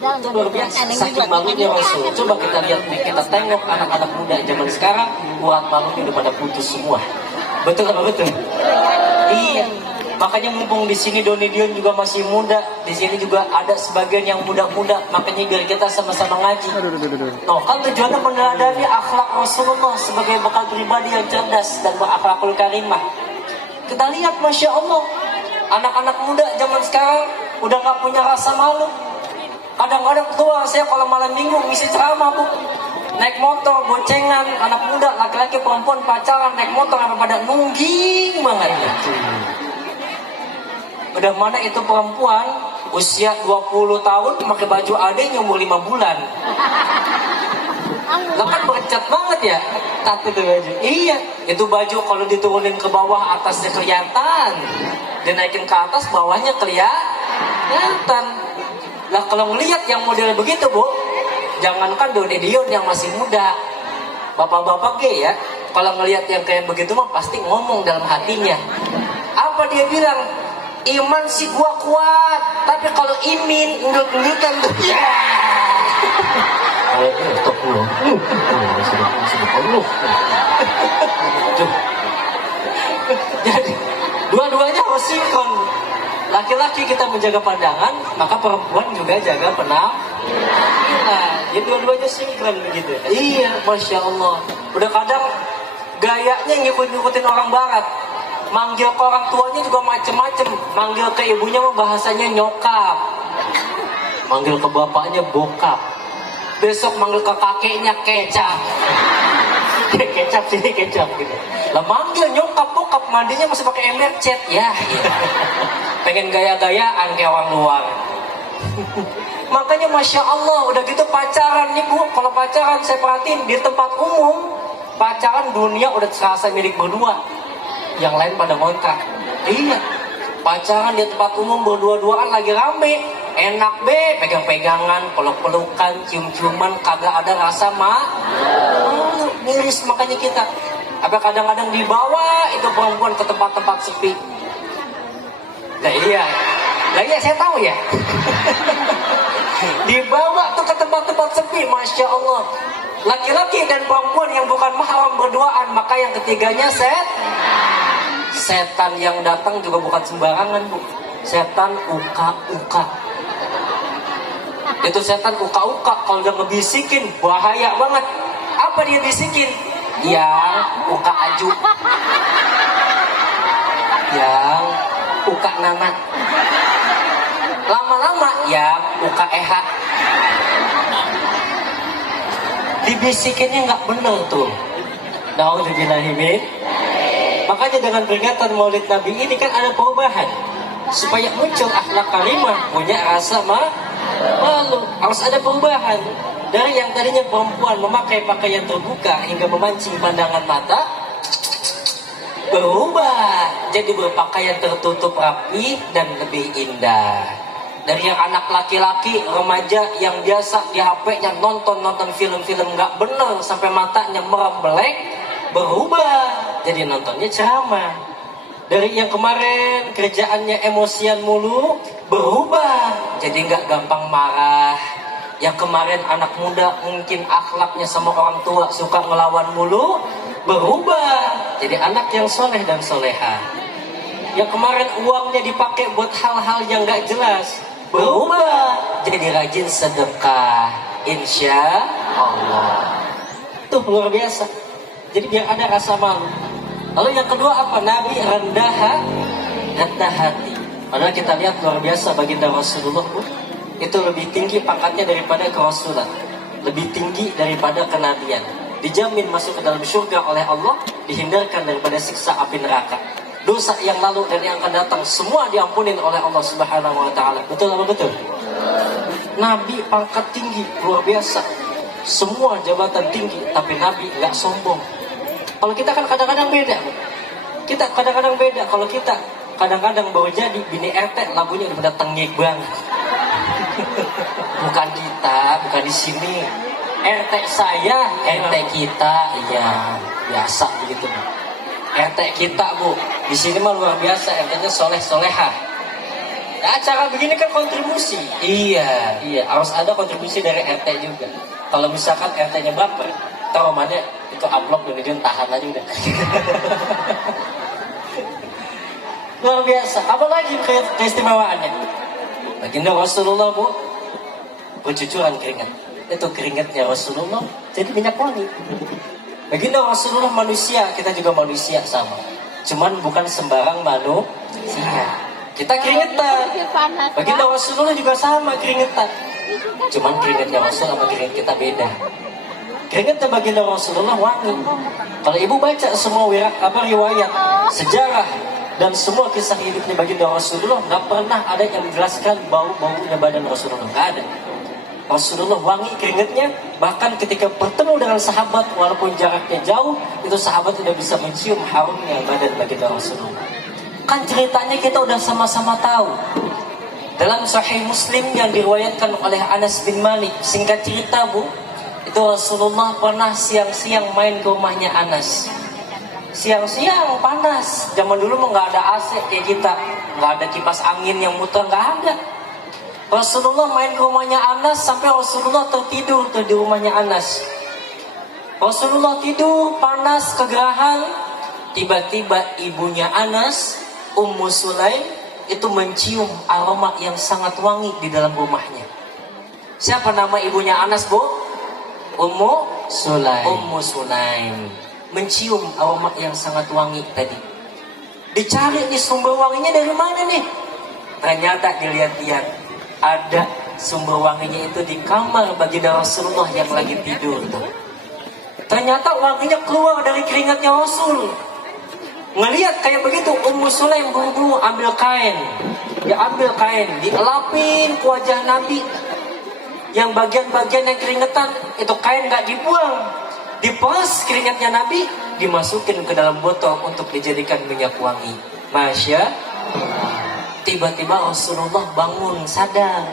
Itu luar biasa, saking malunya Rasul. Coba kita lihat, kita tengok anak-anak muda zaman sekarang, urat malunya udah pada putus semua. Betul apa betul? Iya. Makanya mumpung di sini Doni Dion juga masih muda, di sini juga ada sebagian yang muda-muda, makanya biar kita sama-sama ngaji. Noh, kan tujuannya meneladani akhlak Rasulullah sebagai bekal pribadi yang cerdas dan berakhlakul karimah. Kita lihat, masya Allah, anak-anak muda zaman sekarang udah nggak punya rasa malu. Kadang-kadang tua saya kalau malam minggu ngisi ceramah bu, naik motor boncengan, anak muda, laki-laki, perempuan pacaran naik motor apa pada nungging banget. Udah mana itu perempuan usia 20 tahun pakai baju adeknya umur 5 bulan. Lah kan bercat banget ya, tapi itu baju. Iya, itu baju kalau diturunin ke bawah atasnya kelihatan, dinaikin ke atas bawahnya kelihatan. Lah kalau ngelihat yang model begitu bu, jangankan Doni Dion yang masih muda, bapak-bapak ge ya, kalau ngelihat yang kayak begitu mah pasti ngomong dalam hatinya. Apa dia bilang? Iman sih gua kuat, tapi kalau imin udah-udah ya. Jadi dua-duanya harus sinkron. Laki-laki kita menjaga pandangan, maka perempuan juga jaga penampilan. Jadi dua-duanya sinkron begitu. Iya, masya Allah. Udah kadang gayanya ngikut-ngikutin orang barat. Manggil ke orang tuanya juga macem-macem. Manggil ke ibunya mah bahasanya nyokap, manggil ke bapaknya bokap, besok manggil ke kakeknya kecap. Kecap sini kecap gitu. Lah manggil nyokap bokap mandinya masih pakai ember cat ya. Pengen gaya-gayaan kayak orang luar. Makanya masya Allah udah gitu pacaran nih bu. Kalau pacaran saya perhatiin di tempat umum, pacaran dunia udah serasa milik berdua. Yang lain pada ngontrak. Iya, pacaran di tempat umum berdua-duaan lagi rame, enak be, pegang-pegangan, peluk-pelukan, cium-ciuman, kagak ada rasa miris. Makanya kita apa kadang-kadang dibawa itu perempuan ke tempat-tempat sepi. Nah iya saya tahu ya. Dibawa tuh ke tempat-tempat sepi, masya Allah. Laki-laki dan perempuan yang bukan mahram berduaan, maka yang ketiganya setan yang datang juga bukan sembarangan bu. Setan uka-uka. Itu setan uka-uka, kalau dia ngebisikin bahaya banget. Apa dia bisikin? Yang uka aju, yang uka nanat, lama-lama yang uka eha. Dibisikinnya nggak bener tuh. Nauzubillahimin. Makanya dengan peringatan Maulid Nabi ini kan ada perubahan supaya muncul akhlak karimah, punya rasa malu. Harus ada perubahan dari yang tadinya perempuan memakai pakaian terbuka hingga memancing pandangan mata, berubah jadi berpakaian tertutup rapi dan lebih indah. Dari yang anak laki-laki remaja yang biasa di HP-nya nonton film-film nggak bener sampai matanya merembelek, berubah jadi nontonnya ceramah. Dari yang kemarin kerjaannya emosian mulu, berubah jadi nggak gampang marah. Yang kemarin anak muda mungkin akhlaknya sama orang tua suka ngelawan mulu, berubah jadi anak yang soleh dan soleha. Yang kemarin uangnya dipakai buat hal-hal yang nggak jelas, berubah jadi rajin sedekah, insya Allah. Tuh luar biasa. Jadi biar ada rasa malu. Lalu yang kedua apa? Nabi rendah hati. Padahal kita lihat luar biasa baginda Rasulullah itu lebih tinggi pangkatnya daripada kerasulan, lebih tinggi daripada kenabian. Dijamin masuk ke dalam surga oleh Allah, dihindarkan daripada siksa api neraka. Dosa yang lalu dan yang akan datang semua diampunin oleh Allah Subhanahu wa taala. Betul apa betul? Nabi pangkat tinggi luar biasa. Semua jabatan tinggi, tapi Nabi nggak sombong. Kalau kita kan kadang-kadang beda. Kita kadang-kadang beda. Kalau kita kadang-kadang baru jadi bini RT, lagunya udah pada tengik banget. Bukan kita, bukan di sini. RT saya, RT kita, iya biasa begitu. RT kita bu, di sini mah luar biasa. RT-nya soleh-soleha. Nah, acara begini kan kontribusi. Iya, harus ada kontribusi dari RT juga. Kalau misalkan RT-nya baper, traumanya itu amplop dan tahan aja udah. Luar biasa. Apalagi keistimewaannya? Baginda Rasulullah bu, bercucuran keringat. Itu keringatnya Rasulullah jadi minyak wangi. Baginda Rasulullah manusia, kita juga manusia sama. Cuman bukan sembarang manusia. Kita keringetan. Baginda Rasulullah juga sama keringetan. Cuman keringatnya Rasul sama keringat kita beda. Keringatnya baginda Rasulullah wangi. Kalau ibu baca semua riwayat, sejarah dan semua kisah hidupnya baginda Rasulullah, nggak pernah ada yang menjelaskan bau-baunya badan Rasulullah. Nggak ada. Rasulullah wangi keringatnya, bahkan ketika bertemu dengan sahabat walaupun jaraknya jauh, itu sahabat tidak bisa mencium harumnya badan baginda Rasulullah. Kan ceritanya kita udah sama-sama tahu. Dalam Sahih Muslim yang diriwayatkan oleh Anas bin Malik, singkat cerita bu, itu Rasulullah pernah siang-siang main ke rumahnya Anas. Siang-siang panas, zaman dulu mah nggak ada AC kayak kita, nggak ada kipas angin yang muter, nggak ada. Rasulullah main ke rumahnya Anas sampai Rasulullah tertidur tuh di rumahnya Anas. Rasulullah tidur panas kegerahan, tiba-tiba ibunya Anas, Ummu Sulaim, itu mencium aroma yang sangat wangi di dalam rumahnya. Siapa nama ibunya Anas bu? Ummu Sulaim mencium aroma yang sangat wangi tadi. Dicari nih sumber wanginya dari mana nih? Ternyata dilihat-lihat ada sumber wanginya itu di kamar baginda Rasulullah yang lagi tidur tuh. Ternyata wanginya keluar dari keringatnya Rasul. Ngelihat kayak begitu, Ummu Sulaim buru-buru ambil kain. Dia ambil kain, dielapin ke wajah Nabi. Yang bagian-bagian yang keringetan, itu kain gak dibuang. Diperas keringatnya Nabi, dimasukin ke dalam botol untuk dijadikan minyak wangi. Masya Allah. Tiba-tiba Rasulullah bangun, sadar.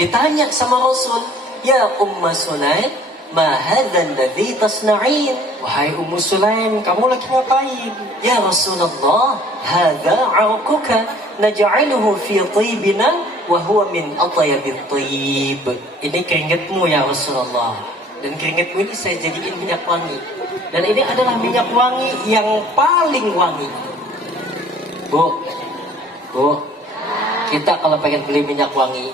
Ditanya sama Rasul, ya Ummu Sulaim, ma hadzal ladzi tasna'in? Wahai Ummu Sulaim, kamu lagi ngapain? Ya Rasulullah, hadza 'arquka naj'aluhu fi tibina wa huwa min atyabit tib. Ini keringatmu ya Rasulullah. Dan keringatmu ini saya jadiin minyak wangi. Dan ini adalah minyak wangi yang paling wangi. Bu, kita kalau pengen beli minyak wangi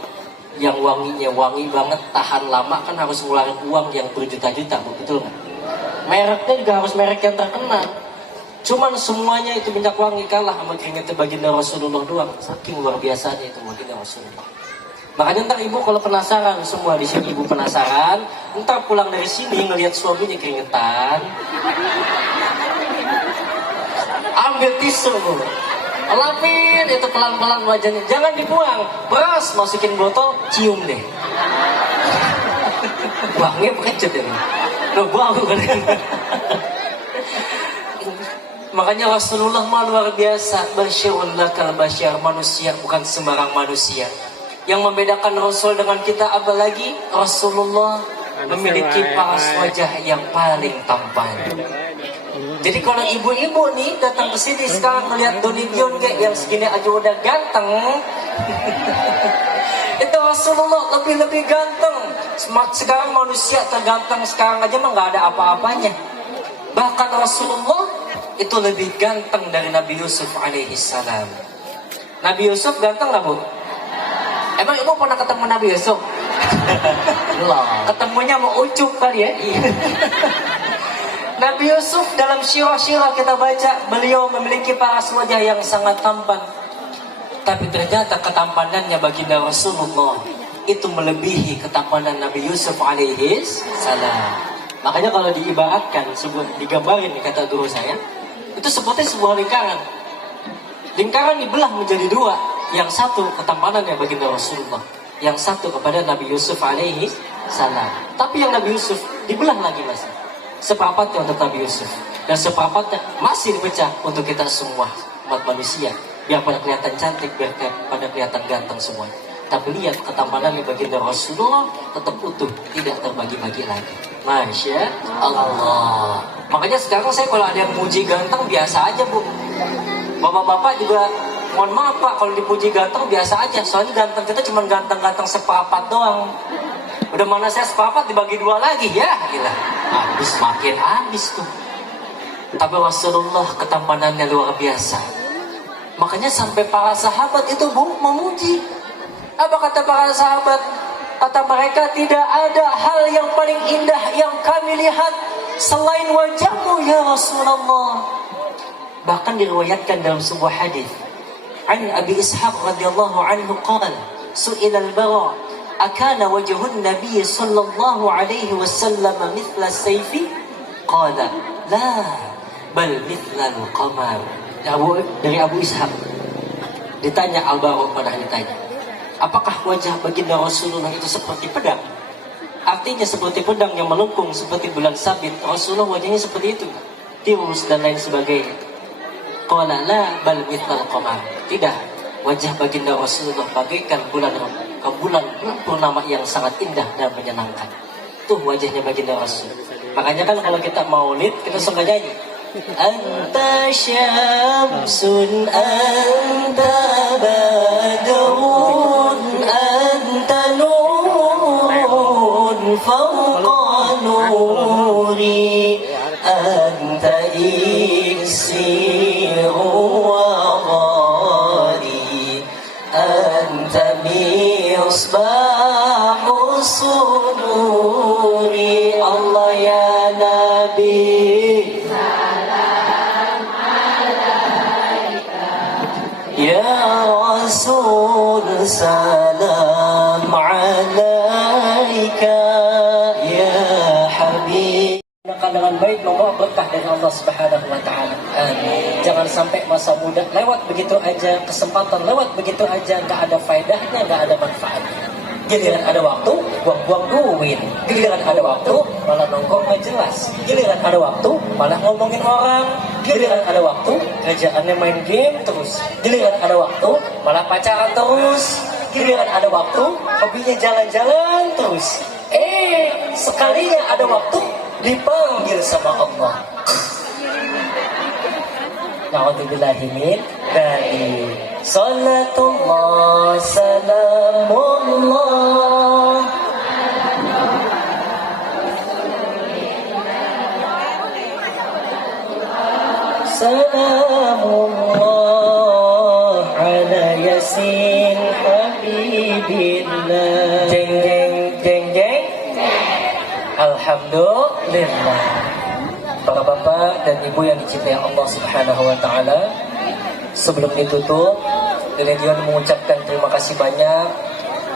yang wanginya wangi banget, tahan lama, kan harus ngeluarin uang yang berjuta-juta, betul nggak? Mereknya juga harus merek yang terkenal. Cuman semuanya itu minyak wangi kalah sama keringatnya baginda Rasulullah doang. Saking luar biasanya itu baginda Rasulullah. Makanya ntar ibu kalau penasaran, semua di sini ibu penasaran, ntar pulang dari sini ngelihat suaminya keringetan, ambil tisu, lapin itu pelan-pelan wajahnya, jangan dibuang, beras masukin botol, cium deh. Wangi pengecut ya. Loh, gua aku kan. Makanya Rasulullah mah luar biasa. Basyarun lakal basyar, manusia bukan sembarang manusia. Yang membedakan Rasul dengan kita apalagi Rasulullah memiliki paras wajah yang paling tampan. Jadi kalau ibu-ibu nih datang ke sini sekarang melihat Doni Dion yang segini aja udah ganteng, itu Rasulullah lebih ganteng. Sekarang manusia terganteng sekarang aja mah nggak ada apa-apanya. Bahkan Rasulullah itu lebih ganteng dari Nabi Yusuf alaihissalam. Nabi Yusuf ganteng nggak bu? Emang ibu pernah ketemu Nabi Yusuf? Belum. Ketemunya mau ucup kali ya? Iya. Nabi Yusuf dalam syirah-syirah kita baca, beliau memiliki paras wajah yang sangat tampan. Tapi ternyata ketampanannya baginda Rasulullah itu melebihi ketampanan Nabi Yusuf alaihi salam. Makanya kalau diibaratkan, digambarin kata guru saya, itu seperti sebuah lingkaran. Lingkaran dibelah menjadi dua. Yang satu ketampanannya baginda Rasulullah, yang satu kepada Nabi Yusuf alaihi salam. Tapi yang Nabi Yusuf dibelah lagi masih. Seperempatnya untuk Nabi Yusuf, dan seperempatnya masih dipecah untuk kita semua umat manusia. Biar pada kelihatan cantik, biar pada kelihatan ganteng semua. Tapi lihat ketampanannya baginda Rasulullah tetap utuh, tidak terbagi-bagi lagi. Masya Allah. Makanya sekarang saya kalau ada yang muji ganteng biasa aja bu. Bapak-bapak juga mohon maaf pak, kalau dipuji ganteng biasa aja. Soalnya ganteng kita cuma ganteng-ganteng seperempat doang. Udah mana saya seperempat dibagi dua lagi ya, gila. Habis makin habis tuh. Tapi Rasulullah ketampanannya luar biasa. Makanya sampai para sahabat itu bu memuji. Apa kata para sahabat? Kata mereka, tidak ada hal yang paling indah yang kami lihat selain wajahmu ya Rasulullah. Bahkan diriwayatkan dalam sebuah hadis, an Abi Ishaq radhiyallahu anhu qala, su'ila al-Bara, akana wajhun Nabi sallallahu alaihi wasallam mithla sayfi? Qala, la, bal mithla al-qamar. Dari Abu Ishaq ditanya, Al-Bara pernah ditanya, apakah wajah baginda Rasulullah itu seperti pedang? Artinya seperti pedang yang melengkung seperti bulan sabit. Rasulullah wajahnya seperti itu, tirus dan lain sebagainya. Qala la bal mithal qamar. Tidak, wajah baginda Rasulullah bagaikan bulan purnama yang sangat indah dan menyenangkan. Tuh wajahnya baginda Rasul. Makanya kan kalau kita maulid kita suka nyanyi, anta syamsun anta badrun anta nurun fawqa nuri anta iksiru wa ghari anta misbahu suduri. Allah ya Nabi, ya Rasul, salam alaika ya Habib. Dengan baik membawa berkah dari Allah Subhanahu wa taala. Amin. Jangan sampai masa muda lewat begitu aja, kesempatan lewat begitu aja, enggak ada faedahnya, enggak ada manfaatnya. Giliran ada waktu, buang-buang duit. Giliran ada waktu, malah nongkrong nggak jelas. Giliran ada waktu, malah ngomongin orang. Giliran ada waktu, kerjaannya main game terus. Giliran ada waktu, malah pacaran terus. Giliran ada waktu, hobinya jalan-jalan terus. Sekalinya ada waktu, dipanggil sama Allah. Na'udzubillahi min dari salatullah salamullah salamullah ala yasin habibillah. Jeng jeng jeng jeng. Alhamdulillah. Para bapak dan ibu yang dicintai Allah Subhanahu wa taala, sebelum ditutup, Religion mengucapkan terima kasih banyak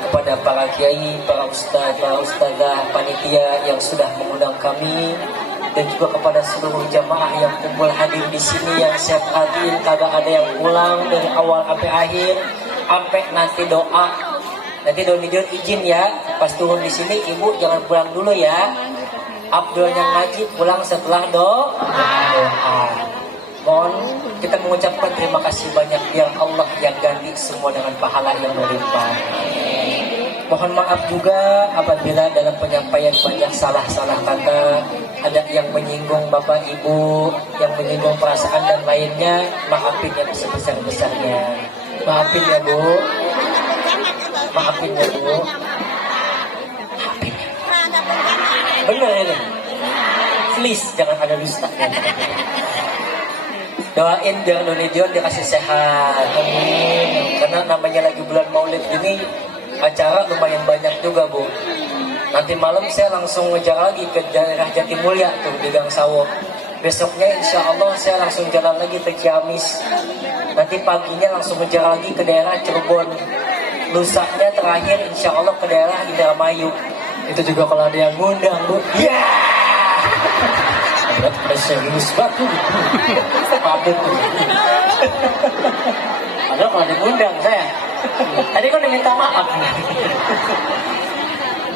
kepada para kiai, para ustaz, para ustazah, panitia yang sudah mengundang kami, dan juga kepada seluruh jamaah yang kumpul hadir di sini yang siap hadir, kagak ada yang pulang dari awal sampai akhir, sampai nanti doa. Nanti Religion izin ya, pas turun di sini ibu jangan pulang dulu ya. Abdul yang ngaji pulang setelah doa. Mohon kita mengucapkan terima kasih banyak biar Allah yang ganti semua dengan pahala yang melimpah. Mohon maaf juga apabila dalam penyampaian banyak salah-salah kata, ada yang menyinggung bapak ibu, yang menyinggung perasaan dan lainnya. Maafin ya sebesar-besarnya. Maafin ya bu. Maafin ya bu. Maafin ya. Bener ini. Please jangan ada dusta. Doain biar Religion dikasih sehat. Amin. Karena namanya lagi bulan Maulid ini, acara lumayan banyak juga bu. Nanti malam saya langsung ngejar lagi ke daerah Jatimulya tuh di Gang Sawo. Besoknya insya Allah saya langsung jalan lagi ke Ciamis. Nanti paginya langsung ngejar lagi ke daerah Cirebon. lusanya terakhir insya Allah ke daerah Indramayu. Itu juga kalau ada yang ngundang, Bu. Ya. Berat serius banget. Pabut. Padahal kalau ada yang ngundang saya. Tadi kan udah minta maaf.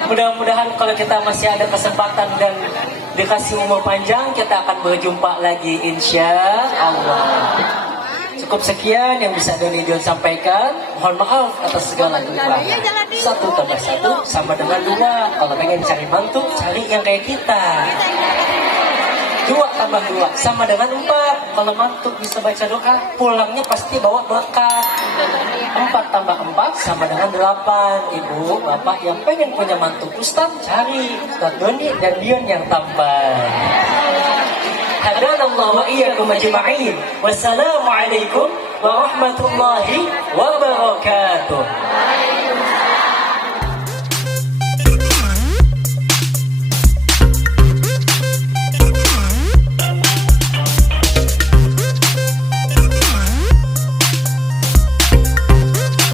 Mudah-mudahan kalau kita masih ada kesempatan dan dikasih umur panjang, kita akan berjumpa lagi insya Allah. Cukup sekian yang bisa Doni Dion sampaikan. Mohon maaf atas segala kekurangan. 1+1 sama dengan 2. Kalau pengen cari mantu, cari yang kayak kita. 2+2 sama dengan 4. Kalau mantu bisa baca doa, pulangnya pasti bawa berkah. 4+4 sama dengan 8. Ibu, bapak yang pengen punya mantu Ustaz, cari Ustaz Doni dan Dion yang tampan. Hadanallahu wa iyyakum ajma'in. Wassalamualaikum warahmatullahi wabarakatuh.